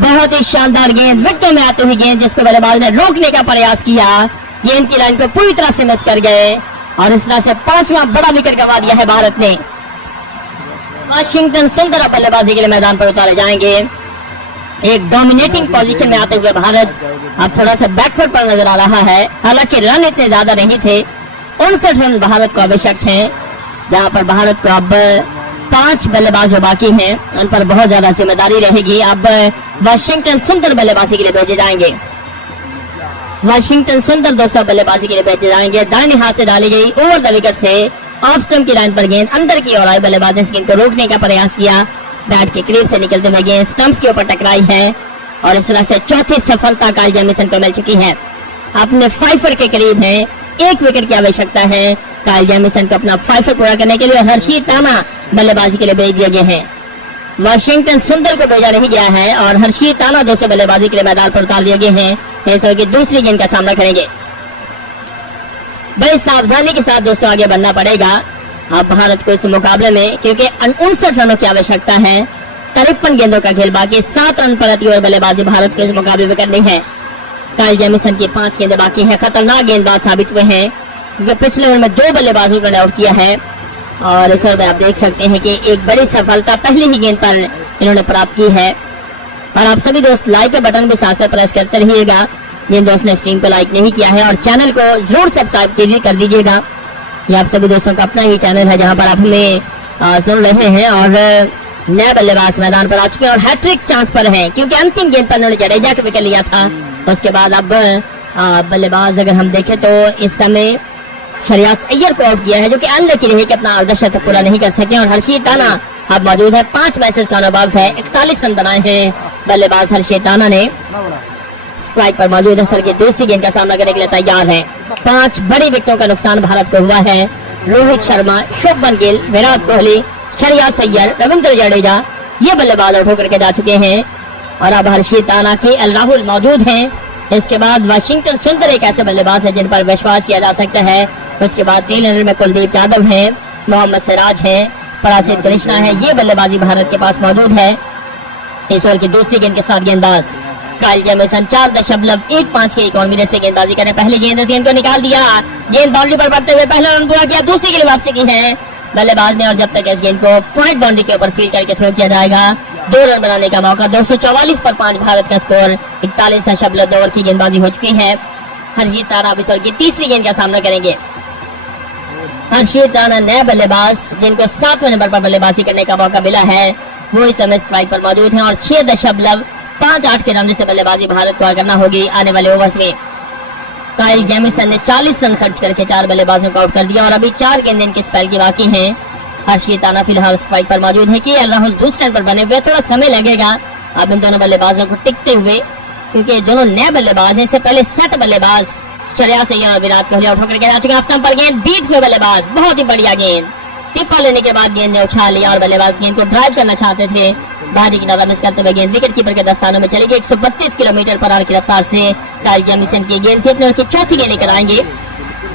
बहुत ही शानदार गेंद, विकेटों में आती हुई गेंद जिसको बल्लेबाज ने रोकने का प्रयास किया, गेंद की लाइन को पूरी तरह से मिस कर गए और इस तरह से 5वां बड़ा विकेट गंवा दिया है भारत ने। वाशिंगटन सुंदर अब बल्लेबाजी के लिए मैदान पर उतारे जाएंगे। एक डोमिनेटिंग पोजीशन में आते हुए भारत अब थोड़ा सा बैकवर्ड पर नजर आ रहा है। हालांकि रन इतने ज्यादा नहीं थे, 59 रन भारत को आवश्यक हैं, जहां पर भारत को अब 5 बल्लेबाज जो बाकी हैं उन पर बहुत ज्यादा जिम्मेदारी रहेगी। अब वाशिंगटन सुंदर बल्लेबाजी के लिए भेजे जाएंगे। वाशिंगटन सुंदर दोस्तों बल्लेबाजी के लिए भेजे जाएंगे। दाहिने हाथ से डाली गई ओवर द विकेट से ऑफ स्टंप की लाइन पर गेंद अंदर की ओर आई। बल्लेबाज ने इस गेंद को रोकने का प्रयास किया, बैट के करीब से निकलते हुए गेंद स्टंप्स के ऊपर टकराई है और इस तरह से चौथी सफलता काइल जेमिसन को मिल चुकी है। अपने 5 के करीब है, 1 विकेट की आवश्यकता है काइल जेमिसन को अपना 5 पूरा करने के लिए। हर्षीत राणा बल्लेबाजी के लिए भेज दिए गए हैं। वाशिंगटन सुंदर को भेजा नहीं गया है और हर्षीत राणा दोस्तों बल्लेबाजी के लिए मैदान पर उतार दिए गए हैं। इस ओवर की दूसरी गेंद का सामना करेंगे। बड़ी सावधानी के साथ दोस्तों आगे बढ़ना पड़ेगा अब भारत को इस मुकाबले में, क्योंकि 59 रनों की आवश्यकता है। 53 गेंदों का खेल बाकी, 7 रन पर अति ओवर बल्लेबाजी भारत को इस मुकाबले में करनी है। काइल जेमिसन की 5 गेंदें बाकी हैं। खतरनाक गेंदबाज साबित हुए हैं क्योंकि पिछले ओवर में 2 बल्लेबाजों को आउट किया है और इस ओवर में आप देख सकते हैं कि एक बड़ी सफलता पहली ही गेंद पर इन्होंने प्राप्त की है। और आप सभी दोस्त लाइक का बटन भी साथ साथ प्रेस करते रहिएगा। जिन दोस्त ने स्क्रीन को लाइक नहीं किया है और चैनल को जरूर सब्सक्राइब कर दीजिएगा। ये आप सभी दोस्तों का अपना ही चैनल है जहां पर आप हमें सुन रहे हैं और नए बल्लेबाज मैदान पर आ चुके हैं और हैट्रिक चांस पर हैं क्योंकि अंतिम गेंद पर उन्होंने जडेजा का विकेट लिया था। उसके बाद अब बल्लेबाज अगर हम देखें तो इस समय शरियास अय्यर को आउट किया है जो कि अनलकी रहे कि अपना अर्धशतक पूरा नहीं कर सके। और हर्षीत राणा अब मौजूद है, 5 मैचेस का अनुभव है, 41 रन बनाए हैं बल्लेबाज हर्षीत राणा ने। स्ट्राइक पर मौजूद है, सर की दूसरी गेंद का सामना करने के लिए तैयार है। 5 बड़ी विकेटों का नुकसान भारत को हुआ है। रोहित शर्मा, शुभमन गिल, विराट कोहली, शरियास अय्यर, रविंद्र जडेजा ये बल्लेबाज आउट होकर के जा चुके हैं और अब हर्षीत राणा की एल राहुल मौजूद हैं। इसके बाद वाशिंगटन सुंदर एक ऐसे बल्लेबाज है जिन पर विश्वास किया जा सकता है। उसके बाद 3 रनर में कुलदीप यादव है, मोहम्मद सिराज है, परासित कृष्णा है। ये बल्लेबाजी भारत के पास मौजूद है। इस ओवर की दूसरी गेंद के साथ गेंदबाज काइल जेमिसन 4.15 के कॉन्फिडेंस से गेंदबाजी करें। पहली गेंद को निकाल दिया, गेंद बाउंड्री पर बढ़ते हुए पहला रन पूरा किया, दूसरी के लिए वापसी की है बल्लेबाज ने और जब तक इस गेंद को पॉइंट बाउंड्री के ऊपर फील्ड करके थ्रो किया जाएगा 2 रन बनाने का मौका। 244 पर 5 भारत का स्कोर। 41.2 ओवर की गेंदबाजी हो चुकी है। हर्षीत राणा इस ओवर की तीसरी गेंद का सामना करेंगे। हर्षीत राणा नए बल्लेबाज जिनको 7वें नंबर पर बल्लेबाजी करने का मौका मिला है, वो इस समय स्ट्राइक पर मौजूद हैं और 6.58 के रन से बल्लेबाजी भारत को करना होगी आने वाले ओवर्स में। काइल जेमिसन ने 40 रन खर्च करके 4 बल्लेबाजों को आउट कर दिया और अभी 4 गेंदें इनके स्पेल की बाकी हैं। हर्षीत राणा फिलहाल स्ट्राइक पर मौजूद है कि एल राहुल दूसरे पर बने हुए, थोड़ा समय लगेगा अब इन दोनों बल्लेबाजों को टिकते हुए क्योंकि दोनों नए बल्लेबाज हैं। इससे पहले 7 बल्लेबाज शरियास अय्यर और विराट कोहली आउट होकर के जा चुके हैं। स्टंप पर गेंद बीट हुए बल्लेबाज, बहुत ही बढ़िया गेंद, टिप्पा लेने के बाद गेंद ने उछाल लिया और बल्लेबाज गेंद को ड्राइव करना चाहते थे, बाहरी किनारा मिस करते हुए गेंद विकेट कीपर के दस्तानों में चली गई। 132 किलोमीटर पर आवर की रफ्तार से काइल जेमिसन की गेंद थी। अपने चौथी गेंद लेकर आएंगे।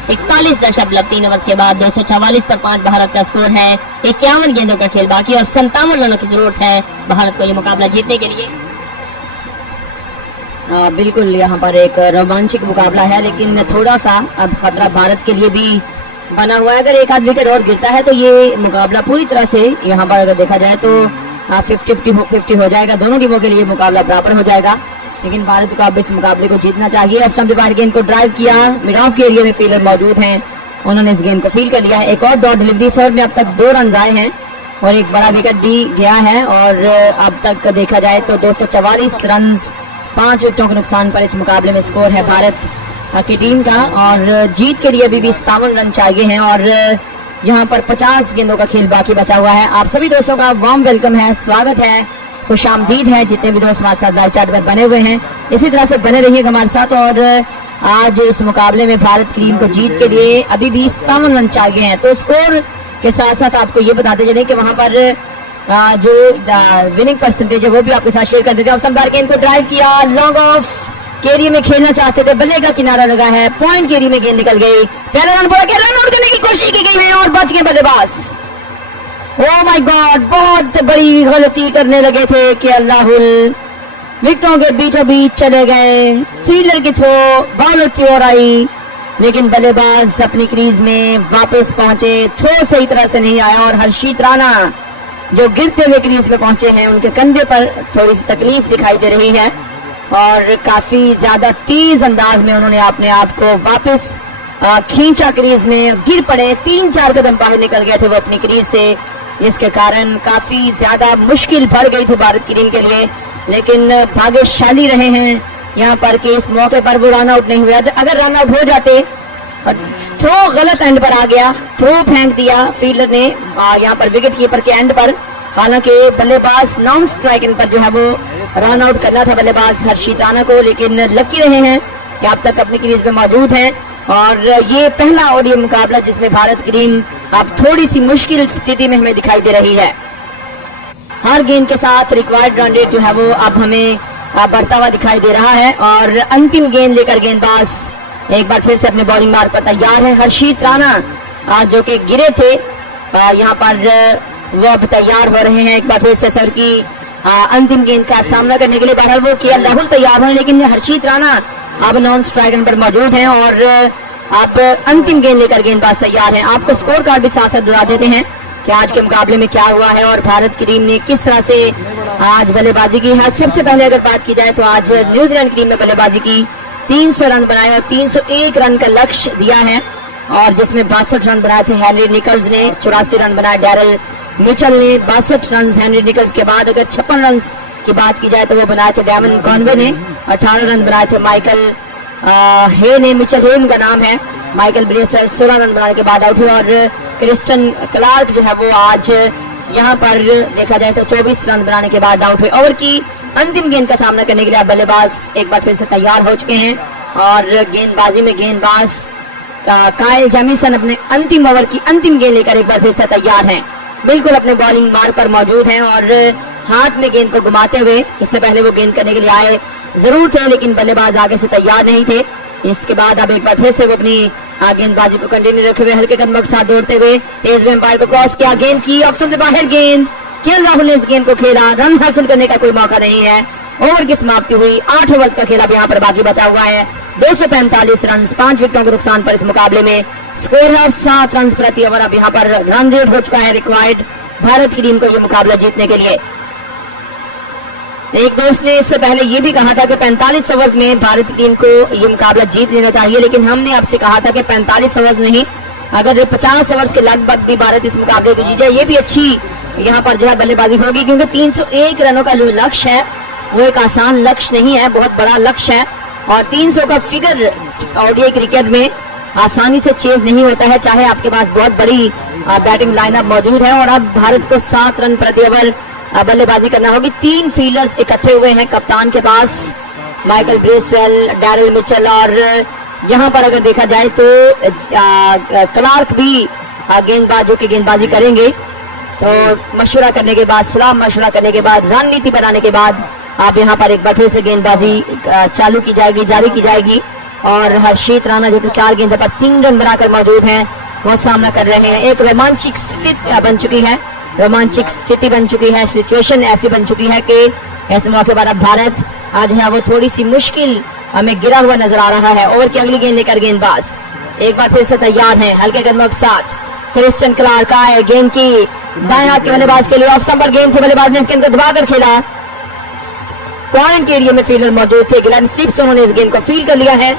41.3 ओवर के बाद 244 पर 5 भारत का स्कोर है। 51 गेंदों का खेल बाकी और 57 रनों की जरूरत है भारत को ये मुकाबला जीतने के लिए। बिल्कुल यहाँ पर एक रोमांचक मुकाबला है लेकिन थोड़ा सा अब खतरा भारत के लिए भी बना हुआ है। अगर एक आध विकेट और गिरता है तो ये मुकाबला पूरी तरह से यहाँ पर अगर देखा जाए तो 50-50 हो जाएगा। दोनों टीमों के लिए मुकाबला बराबर हो जाएगा लेकिन भारत को अब इस मुकाबले को जीतना चाहिए। अब स्टंप बाहर गेंद को ड्राइव किया, मिड ऑफ के एरिया में फील्डर मौजूद हैं उन्होंने इस गेंद को फील कर लिया है। एक और डॉट डिलीवरी से और में अब तक 2 रन आए हैं और एक बड़ा विकेट भी गया है और अब तक देखा जाए तो 244 रन 5 विकेटों के नुकसान पर इस मुकाबले में स्कोर है भारत की टीम का। और जीत के लिए अभी भी 57 रन चाहिए हैं और यहाँ पर 50 गेंदों का खेल बाकी बचा हुआ है। आप सभी दोस्तों का वार्म वेलकम है, स्वागत है, खुशामदीद है। जितने भी दोस्त हमारे साथ लाइव चैट पर बने हुए हैं इसी तरह से बने रहिएगा हमारे साथ। और आज इस मुकाबले में भारत की टीम को जीत के लिए अभी भी 57 रन चाहिए हैं। तो स्कोर के साथ साथ आपको ये बताते चले कि वहां पर जो विनिंग परसेंटेज है वो भी आपके साथ शेयर कर देते हैं। संभार गेंद को ड्राइव किया, लॉन्ग ऑफ के एरिया में खेलना चाहते थे, बल्ले का किनारा लगा है, पॉइंट के एरिया में गेंद निकल गई। पहला रन पूरा किया, रन आउट करने की कोशिश की गई है और बच गए बल्लेबाज। ओह माय गॉड, बहुत बड़ी गलती करने लगे थे केएल राहुल, विकेटों के बीचों बीच चले गए। फील्डर की थ्रो बॉलर की ओर आई लेकिन बल्लेबाज अपनी क्रीज में वापस पहुंचे, थ्रो सही तरह से नहीं आया और हर्षित राणा जो गिरते हुए क्रीज में पहुंचे हैं उनके कंधे पर थोड़ी सी तकलीफ दिखाई दे रही है और काफी ज्यादा तेज अंदाज में उन्होंने अपने आप को वापस खींचा क्रीज में, गिर पड़े, 3-4 कदम बाहर निकल गए थे वो अपनी क्रीज से, जिसके कारण काफी ज्यादा मुश्किल बढ़ गई थी भारत की टीम के लिए। लेकिन भाग्यशाली रहे हैं यहाँ पर कि इस मौके पर वो रन आउट नहीं हुआ। अगर रन आउट हो जाते, थ्रो गलत एंड पर आ गया, थ्रो फेंक दिया फील्डर ने यहाँ पर विकेट कीपर के एंड पर। हालांकि बल्लेबाज नॉन स्ट्राइक एंड पर जो है वो रन आउट करना था बल्लेबाज हर्षित राणा को, लेकिन लकी रहे हैं कि अब तक अपनी क्रीज में मौजूद हैं। और ये पहला और ये मुकाबला जिसमें भारत की टीम अब थोड़ी सी मुश्किल स्थिति में हमें दिखाई दे रही है। हर गेंद के साथ रिक्वायर्ड रन रेट जो है वो अब हमें बढ़ता हुआ दिखाई दे रहा है और अंतिम गेंद लेकर गेंदबाज एक बार फिर से अपने बॉलिंग मार्ग पर तैयार है। हर्षित राणा जो कि गिरे थे यहाँ पर वो अब तैयार हो रहे हैं एक बार फिर से सर की अंतिम गेंद का सामना करने के लिए। बहरहाल वो केएल राहुल तैयार हैं लेकिन हर्षित राणा अब नॉन स्ट्राइक पर मौजूद हैं और अब अंतिम गेंद लेकर गेंदबाज तैयार हैं। आपको स्कोर कार्ड भी साथ साथ बता देते हैं कि आज के मुकाबले में क्या हुआ है और भारत की टीम ने किस तरह से आज बल्लेबाजी की है। सबसे पहले अगर बात की जाए तो आज न्यूजीलैंड की टीम ने बल्लेबाजी की, 300 रन बनाए और 301 रन का लक्ष्य दिया है और जिसमें 62 रन बनाए थे हेनरी निकल्स ने, 84 रन बनाए डैरल मिचेल ने, 62 रन हेनरी निकल्स के बाद अगर 56 रन की बात की जाए तो वो बनाए थे डेवन कॉनवे ने, 18 रन बनाए थे माइकल हे ने, मिचेल हे उनका नाम है, माइकल ब्रेसल 16 रन बनाने के बाद आउट हुए और क्रिस्टन क्लार्क जो है वो आज यहाँ पर देखा जाए तो 24 रन बनाने के बाद आउट हुए। ओवर की अंतिम गेंद का सामना करने के लिए बल्लेबाज एक बार फिर से तैयार हो चुके हैं और गेंदबाजी में गेंदबाज काइल जेमिसन अपने अंतिम ओवर की अंतिम गेंद लेकर एक बार फिर से तैयार हैं, बिल्कुल अपने बॉलिंग मार्ग पर मौजूद हैं और हाथ में गेंद को घुमाते हुए, इससे पहले वो गेंद करने के लिए आए जरूर थे लेकिन बल्लेबाज आगे से तैयार नहीं थे। इसके बाद अब एक बार फिर से वो अपनी गेंदबाजी को कंटिन्यू रखे हुए हल्के कदमों के साथ दौड़ते हुए तेज एम्पायर को क्रॉस किया, गेंद की ऑप्शन से बाहर गेंद, केएल राहुल ने इस गेंद को खेला, रन हासिल करने का कोई मौका नहीं है। ओवर की समाप्ति हुई, 8 ओवर्स का खेला यहाँ पर बाकी बचा हुआ है, 245 रन 5 विकेटों के नुकसान पर इस मुकाबले में स्कोर है 7 रन प्रति ओवर। अब यहाँ पर रन रेट हो चुका है रिक्वायर्ड भारत की टीम को ये मुकाबला जीतने के लिए। एक दोस्त ने इससे पहले ये भी कहा था कि 45 ओवर्स में भारत की टीम को ये मुकाबला जीत लेना चाहिए, लेकिन हमने आपसे कहा था कि 45 ओवर्स नहीं, अगर 50 ओवर्स के लगभग भी भारत इस मुकाबले को जीत जाए ये भी अच्छी यहाँ पर जो है बल्लेबाजी होगी, क्योंकि 301 रनों का जो लक्ष्य है वो एक आसान लक्ष्य नहीं है, बहुत बड़ा लक्ष्य है और 300 का फिगर ओडीआई क्रिकेट में आसानी से चेज नहीं होता है, चाहे आपके पास बहुत बड़ी बैटिंग लाइनअप मौजूद है। और अब भारत को 7 रन प्रति ओवर बल्लेबाजी करना होगी। 3 फील्डर्स इकट्ठे हुए हैं कप्तान के पास, माइकल ब्रेसवेल, डैरल मिचेल और यहाँ पर अगर देखा जाए तो क्लार्क भी गेंदबाज जो की गेंदबाजी करेंगे। तो मशवरा करने के बाद, सलाह मशवरा करने के बाद, रणनीति बनाने के बाद अब यहाँ पर एक बार फिर से गेंदबाजी चालू की जाएगी, जारी की जाएगी और हर्षित राणा जो कि 4 गेंदों पर 3 रन बनाकर मौजूद हैं वो सामना कर रहे हैं। एक रोमांचिक स्थिति बन चुकी है, रोमांचिक स्थिति बन चुकी है, सिचुएशन ऐसी बन चुकी है कि ऐसे मौके पर अब भारत आज है वो थोड़ी सी मुश्किल हमें गिरा हुआ नजर आ रहा है। ओवर की अगली गेंद लेकर गेंदबाज एक बार फिर से तैयार हैं हल्के कदमों के साथ। क्रिस्टन क्लार्क आए, गेंद की दाएं हाथ के बल्लेबाज के लिए ऑफ स्टंप पर गेंद थे, बल्लेबाज ने इस गेंद को दबाकर खेला, पॉइंट के एरिया में फील्डर मौजूद थे, ग्लेन फिलिप्स उन्होंने इस गेंद को फील्ड कर लिया है,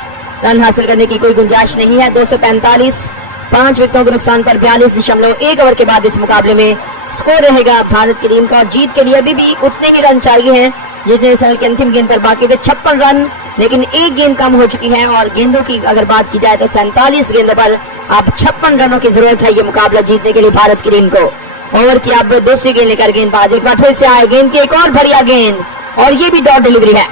रन हासिल करने की कोई गुंजाइश नहीं है। 245 5 विकेटों के नुकसान पर 42.1 ओवर के बाद इस मुकाबले में स्कोर रहेगा भारत की टीम का। और जीत के लिए अभी भी उतने ही रन चाहिए हैं जितने इस ओवर के अंतिम गेंद पर बाकी थे, 56 रन, लेकिन एक गेंद कम हो चुकी है। और गेंदों की अगर बात की जाए तो 47 गेंदों पर अब 56 रनों की जरूरत है ये मुकाबला जीतने के लिए भारत की टीम को। ओवर की अब दूसरी गेंद लेकर गेंदबाज एक बार फिर से आए, गेंद की एक और बढ़िया गेंद और ये भी डॉट डिलीवरी है।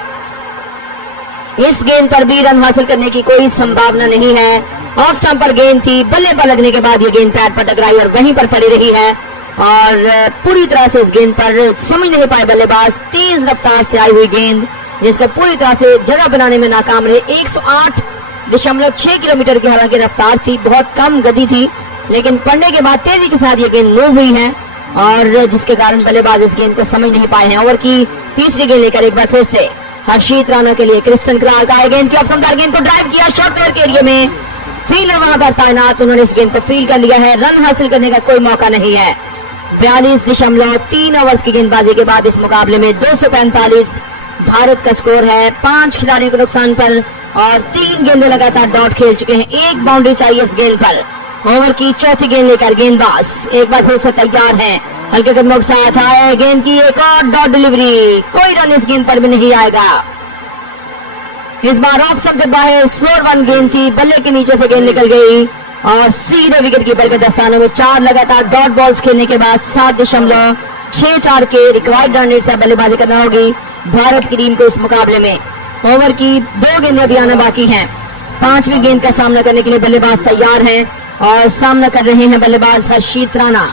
इस गेंद पर भी रन हासिल करने की कोई संभावना नहीं है। ऑफ स्टंप पर गेंद थी, बल्ले पर लगने के बाद ये गेंद पैड पर टकराई और वहीं पर पड़ी रही है। और पूरी तरह से इस गेंद पर समझ नहीं पाए बल्लेबाज, तेज रफ्तार से आई हुई गेंद जिसको पूरी तरह से जगह बनाने में नाकाम रहे। 108.6 किलोमीटर की हालांकि रफ्तार थी, बहुत कम गति थी, लेकिन पड़ने के बाद तेजी के साथ ये गेंद मूव हुई है और जिसके कारण बल्लेबाज इस गेंद को समझ नहीं पाए हैं। ओवर की तीसरी गेंद लेकर एक बार फिर से हर्षित राणा के लिए क्रिस्टन क्लार्क आए, गेंद की ऑप्शनदार गेंद को ड्राइव किया शॉर्ट कवर के एरिया में, फील्डर वहां पर तैनात, उन्होंने इस गेंद को फील्ड कर लिया है। रन हासिल करने का कोई मौका नहीं है। 42.3 ओवर्स की गेंदबाजी के बाद इस मुकाबले में 245 भारत का स्कोर है। 5 खिलाड़ियों के नुकसान पर और 3 गेंदें लगातार डॉट खेल चुके हैं, एक बाउंड्री चाहिए इस गेंद पर। ओवर की चौथी गेंद लेकर गेंदबाज एक बार फिर से तैयार है, हल्के कदमों के साथ आए, गेंद की एक और डॉट डिलीवरी, कोई रन इस गेंद पर भी नहीं आएगा। इस बार ऑफ सबसे बाहर स्लोर वन गेंद थी, बल्ले के नीचे से गेंद निकल गई और सीधे विकेट कीपर के दस्तानों में 4 लगातार डॉट बॉल्स खेलने के बाद 7.64 के रिक्वायर्ड रन रेट से बल्लेबाजी करना होगी भारत की टीम को इस मुकाबले में। ओवर की 2 गेंदें अभी आना बाकी हैं। 5वीं गेंद का सामना करने के लिए बल्लेबाज तैयार हैं और सामना कर रहे हैं बल्लेबाज हर्षित राणा।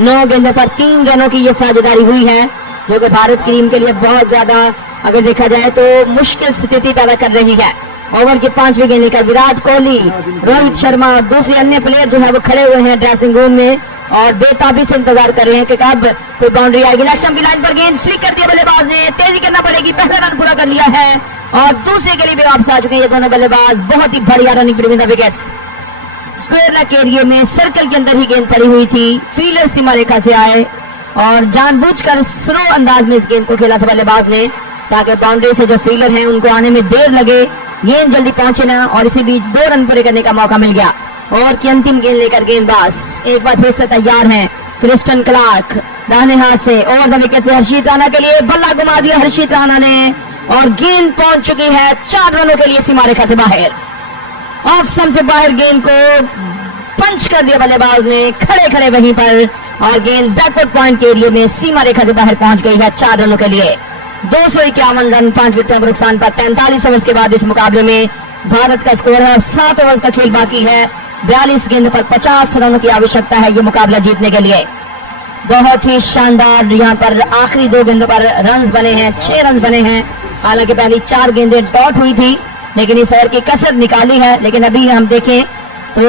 9 गेंदों पर 3 रनों की यह साझेदारी हुई है जो कि भारत की टीम के लिए बहुत ज्यादा अगर देखा जाए तो मुश्किल स्थिति पैदा कर रही है। ओवर की 5वीं गेंद लेकर विराट कोहली, रोहित शर्मा और दूसरे अन्य प्लेयर जो है वो खड़े हुए हैं ड्रेसिंग रूम में और बेताबी से इंतजार कर रहे हैं कि कब कोई बाउंड्री आएगी। लेग की लाइन पर गेंद फ्लिक कर दिया बल्लेबाज ने, तेजी करना पड़ेगी, पहला रन पूरा कर लिया है और दूसरे के लिए भी वापस आ चुके हैं ये दोनों बल्लेबाज। बहुत ही बढ़िया running between the wickets. Square leg के एरिया में सर्कल के अंदर ही गेंद पड़ी हुई थी, फील्डर सीमा रेखा से आए और जानबूझकर स्लो अंदाज में इस गेंद को खेला था बल्लेबाज ने ताकि बाउंड्री से जो फील्डर हैं उनको आने में देर लगे, गेंद जल्दी पहुंचे ना और इसी बीच 2 रन पूरे करने का मौका मिल गया। ओवर की अंतिम गेंद लेकर गेंदबाज एक बार फिर से तैयार हैं, क्रिस्टन क्लार्क दाहिने हाथ से ओवर द विकेट से हर्षित राणा के लिए, बल्ला घुमा दिया हर्षित राणा ने और गेंद पहुंच चुकी है 4 रनों के लिए सीमा रेखा से बाहर। ऑफ स्टंप से बाहर गेंद को पंच कर दिया बल्लेबाज ने, खड़े खड़े वहीं पर और गेंद बैकवर्ड पॉइंट के एरिया में सीमा रेखा से बाहर पहुंच गई है 4 रनों के लिए। 251 रन 5 विकेटों के नुकसान पर 43 ओवर्स के बाद इस मुकाबले में भारत का स्कोर है। 7 ओवर्स का खेल बाकी है, 42 गेंद पर 50 रनों की आवश्यकता है ये मुकाबला जीतने के लिए। बहुत ही शानदार यहाँ पर आखिरी 2 गेंदों पर रन बने हैं, 6 रन बने हैं। हालांकि पहली 4 गेंदें डॉट हुई थी लेकिन इस ओवर की कसर निकाली है। लेकिन अभी हम देखें तो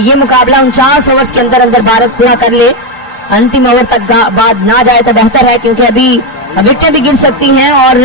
ये मुकाबला 49 ओवर्स के अंदर अंदर भारत पूरा कर ले, अंतिम ओवर तक बाद ना जाए तो बेहतर है क्योंकि अभी विकेटें भी गिर सकती हैं और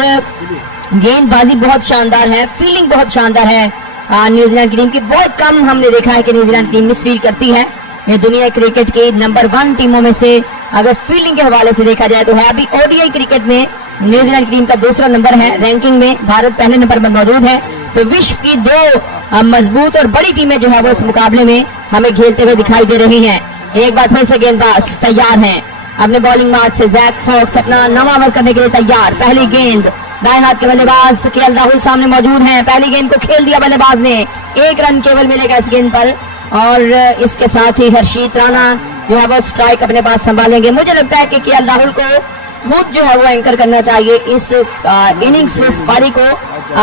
गेंदबाजी बहुत शानदार है, फील्डिंग बहुत शानदार है न्यूजीलैंड की टीम की। बहुत कम हमने देखा है कि न्यूजीलैंड टीम मिसफील्ड करती है। ये दुनिया क्रिकेट की नंबर 1 टीमों में से अगर फील्डिंग के हवाले से देखा जाए तो है। अभी ओडीआई क्रिकेट में न्यूजीलैंड की टीम का दूसरा नंबर है रैंकिंग में, भारत पहले नंबर पर मौजूद है। तो विश्व की 2 मजबूत और बड़ी टीमें जो है वो इस मुकाबले में हमें खेलते हुए दिखाई दे रही हैं। एक बार फिर से गेंदबाज तैयार हैं अपने बॉलिंग मार्क से, जैक फॉक्स अपना नवा ओवर करने के लिए तैयार। पहली गेंद दाएं हाथ के बल्लेबाज केएल राहुल सामने मौजूद हैं, पहली गेंद को खेल दिया बल्लेबाज ने, 1 रन केवल मिलेगा इस गेंद पर और इसके साथ ही हर्षित राणा जो है वो स्ट्राइक अपने पास संभालेंगे। मुझे लगता है कि केएल राहुल को खुद जो है वो एंकर करना चाहिए इस इनिंग्स, इस पारी को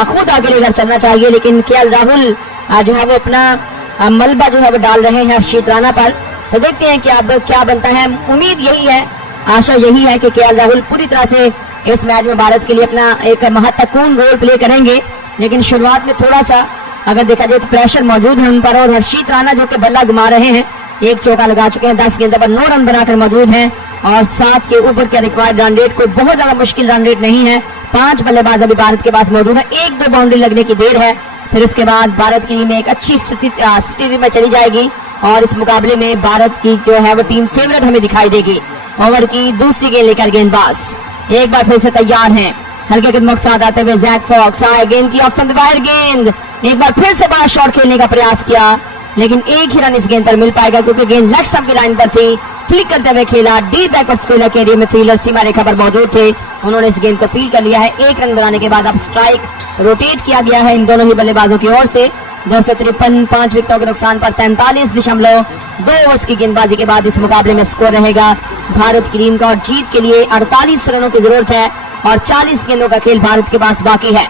खुद आगे लेकर चलना चाहिए, लेकिन केएल राहुल जो है वो अपना मलबा जो है वो डाल रहे हैं हर्षित राणा पर। तो देखते हैं कि अब क्या बनता है। उम्मीद यही है, आशा यही है कि केएल राहुल पूरी तरह से इस मैच में भारत के लिए अपना एक महत्वपूर्ण रोल प्ले करेंगे। लेकिन शुरुआत में थोड़ा सा अगर देखा जाए तो प्रेशर मौजूद है उन पर और हर्षित राणा जो कि बल्ला घुमा रहे हैं, 1 चौका लगा चुके हैं, 10 गेंदों पर 9 रन बनाकर मौजूद हैं और 7 के ऊपर के रिक्वायर्ड रन रेट, कोई बहुत ज्यादा मुश्किल रन रेट नहीं है। 5 बल्लेबाज अभी भारत के पास मौजूद है, 1-2 बाउंड्री लगने की देर है, फिर उसके बाद भारत की टीम एक अच्छी स्थिति में चली जाएगी और इस मुकाबले में भारत की जो है वो टीम फेवरेट हमें दिखाई देगी। ओवर की दूसरी गेंद लेकर गेंदबाज एक बार फिर से तैयार हैं, हल्के कदमों के साथ आते हुए जैक फॉक्स आए, गेंद की ऑप्शन बाहर, गेंद एक बार फिर से बाहर शॉट खेलने का प्रयास किया लेकिन एक ही रन इस गेंद पर मिल पाएगा क्योंकि गेंद लेग स्टंप की लाइन पर थी। फ्लिक करते हुए खेला, डीप बैकवर्ड स्क्वेयर के एरिया में फील्डर सीमा रेखा पर मौजूद थे, उन्होंने इस गेंद को फील्ड कर लिया है। एक रन बनाने के बाद अब स्ट्राइक रोटेट किया गया है इन दोनों ही बल्लेबाजों की ओर से। 253, 5 विकेटों के नुकसान पर 43.2 ओवर्स की गेंदबाजी के बाद इस मुकाबले में स्कोर रहेगा भारत की टीम का, और जीत के लिए 48 रनों की जरूरत है और 40 गेंदों का खेल भारत के पास बाकी है।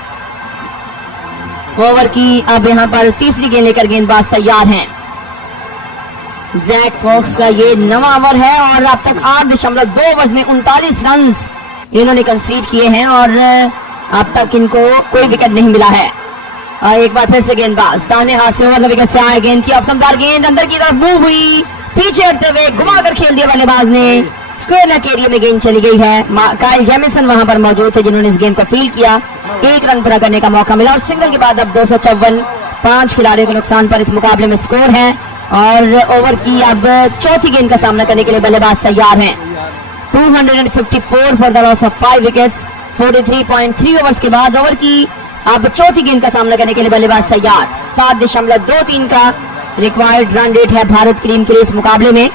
ओवर की अब यहाँ पर तीसरी गेंद लेकर गेंदबाज तैयार हैं। जैक फॉक्स का ये नवा ओवर है और अब तक 8.2 ओवर्स में 39 रन इन्होंने कंसीड किए हैं और अब तक इनको कोई विकेट नहीं मिला है। एक बार फिर से गेंदबाज दाहिने हाथ से ओवर द विकेट से आए, गेंद की अवसरदार गेंद अंदर की तरफ मूव हुई, पीछे हटते हुए घुमाकर खेल दिया बल्लेबाज ने, स्क्वायर लेग एरिया में गेंद चली गई है। काइल जेमिसन वहां पर मौजूद थे जिन्होंने इस गेंद को फील्ड किया। एक रन पूरा करने का मौका मिला और सिंगल के बाद अब 254, 5 खिलाड़ियों के नुकसान पर इस मुकाबले में स्कोर है और ओवर की अब चौथी गेंद का सामना करने के लिए बल्लेबाज तैयार हैं। 254 for the loss of 5 wickets, 43.3 overs के बाद ओवर की अब चौथी गेंद का सामना करने के लिए बल्लेबाज तैयार। 7.23 का रिक्वायर्ड रन रेट है भारत की टीम के लिए इस मुकाबले में।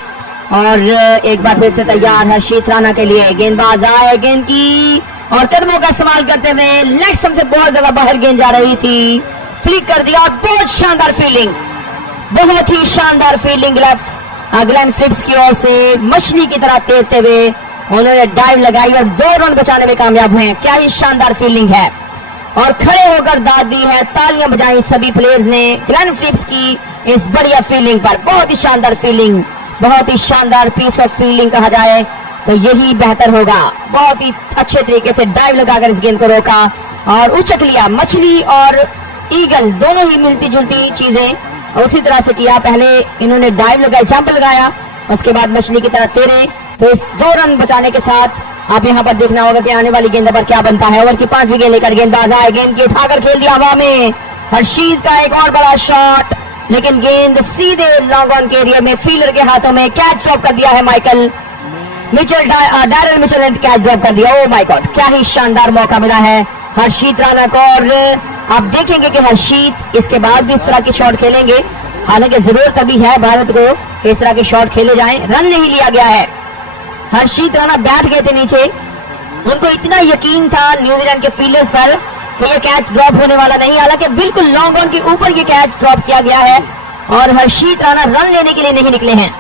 और एक बार फिर से तैयार हर्षित राणा के लिए, गेंदबाज आए, गेंद की और कदमों का इस्तेमाल करते हुए लेग स्टंप से बहुत ज्यादा बाहर गेंद जा रही थी, फ्लिक कर दिया। बहुत शानदार फील्डिंग, बहुत ही शानदार फील्डिंग ग्लेन फिलिप्स की ओर से मछली की तरह तैरते हुए उन्होंने डाइव लगाई और 2 रन बचाने में कामयाब हुए। क्या ही शानदार फील्डिंग है और खड़े होकर दाद दी है, तालियां बजाई सभी प्लेयर्स ने ग्लेन फिलिप्स की इस बढ़िया फील्डिंग पर। बहुत ही शानदार फील्डिंग, बहुत ही शानदार पीस ऑफ फील्डिंग कहा जाए तो यही बेहतर होगा। बहुत ही अच्छे तरीके से डाइव लगाकर इस गेंद को रोका और उछक लिया। मछली और ईगल दोनों ही मिलती जुलती चीजें उसी तरह से किया। पहले इन्होंने डाइव लगाई, जंप लगाया, उसके बाद मछली की तरह तैरे। तो इस 2 रन बचाने के साथ आप यहाँ पर देखना होगा कि आने वाली गेंद पर क्या बनता है। ओवर की 5वीं गेंद लेकर गेंदबाज आए, गेंद की उठाकर खेल दिया हवा में। हर्षित का एक और बड़ा शॉट, लेकिन गेंद सीधे लॉन्ग ऑन के एरिया में फील्डर के हाथों में। कैच ड्रॉप कर दिया है माइकल मिचेल, डैरेल मिचेल ने कैच ड्रॉप कर दिया। ओ माय गॉड, क्या ही शानदार मौका मिला है हर्षित राणा को। और आप देखेंगे कि हर्षित इसके बाद भी इस तरह की शॉट खेलेंगे। हालांकि जरूरत अभी है भारत को इस तरह के शॉट खेले जाएं। रन नहीं लिया गया है। हर्षित राणा बैठ गए थे नीचे, उनको इतना यकीन था न्यूजीलैंड के फील्डर्स पर कि ये कैच ड्रॉप होने वाला नहीं। हालांकि बिल्कुल लॉन्ग ऑन के ऊपर ये कैच ड्रॉप किया गया है और हर्षित राणा रन लेने के लिए नहीं निकले हैं।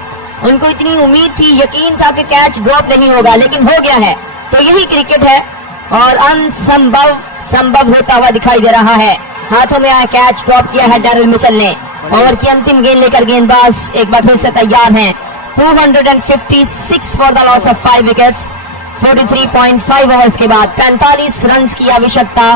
उनको इतनी उम्मीद थी, यकीन था कि कैच ड्रॉप नहीं होगा, लेकिन हो गया है। तो यही क्रिकेट है और अनसंभव संभव होता हुआ दिखाई दे रहा है। हाथों में आया कैच ड्रॉप किया है डैरेल मिचेल ने। ओवर की अंतिम गेंद लेकर गेंदबाज एक बार फिर से तैयार हैं। 256 for the loss of 5 wickets, 43.5 overs के बाद 45 रन की आवश्यकता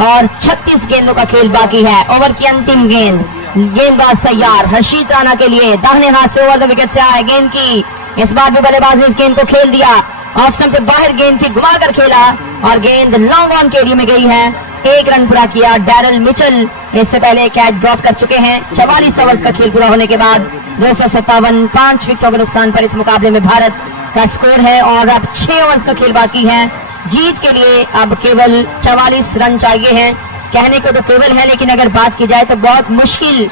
और 36 गेंदों का खेल बाकी है। ओवर की अंतिम गेंद, गेंदबाज तैयार हर्षित राणा के लिए, दाहिने हाथ से ओवर द विकेट से आए, गेंद की इस बार भी बल्लेबाज ने इस गेंद को खेल दिया। ऑफ स्टंप से बाहर गेंद थी, घुमाकर खेला और गेंद लॉन्ग ऑन के एरिया में गई है। 1 रन पूरा किया डैरेल मिचेल, इससे पहले कैच ड्रॉप कर चुके हैं। 44 ओवर्स का खेल पूरा होने के बाद 257, 5 विकेटों के नुकसान पर इस मुकाबले में भारत का स्कोर है और अब 6 ओवर्स का खेल बाकी है। जीत के लिए अब केवल 44 रन चाहिए हैं। कहने को तो केवल है, लेकिन अगर बात की जाए तो बहुत मुश्किल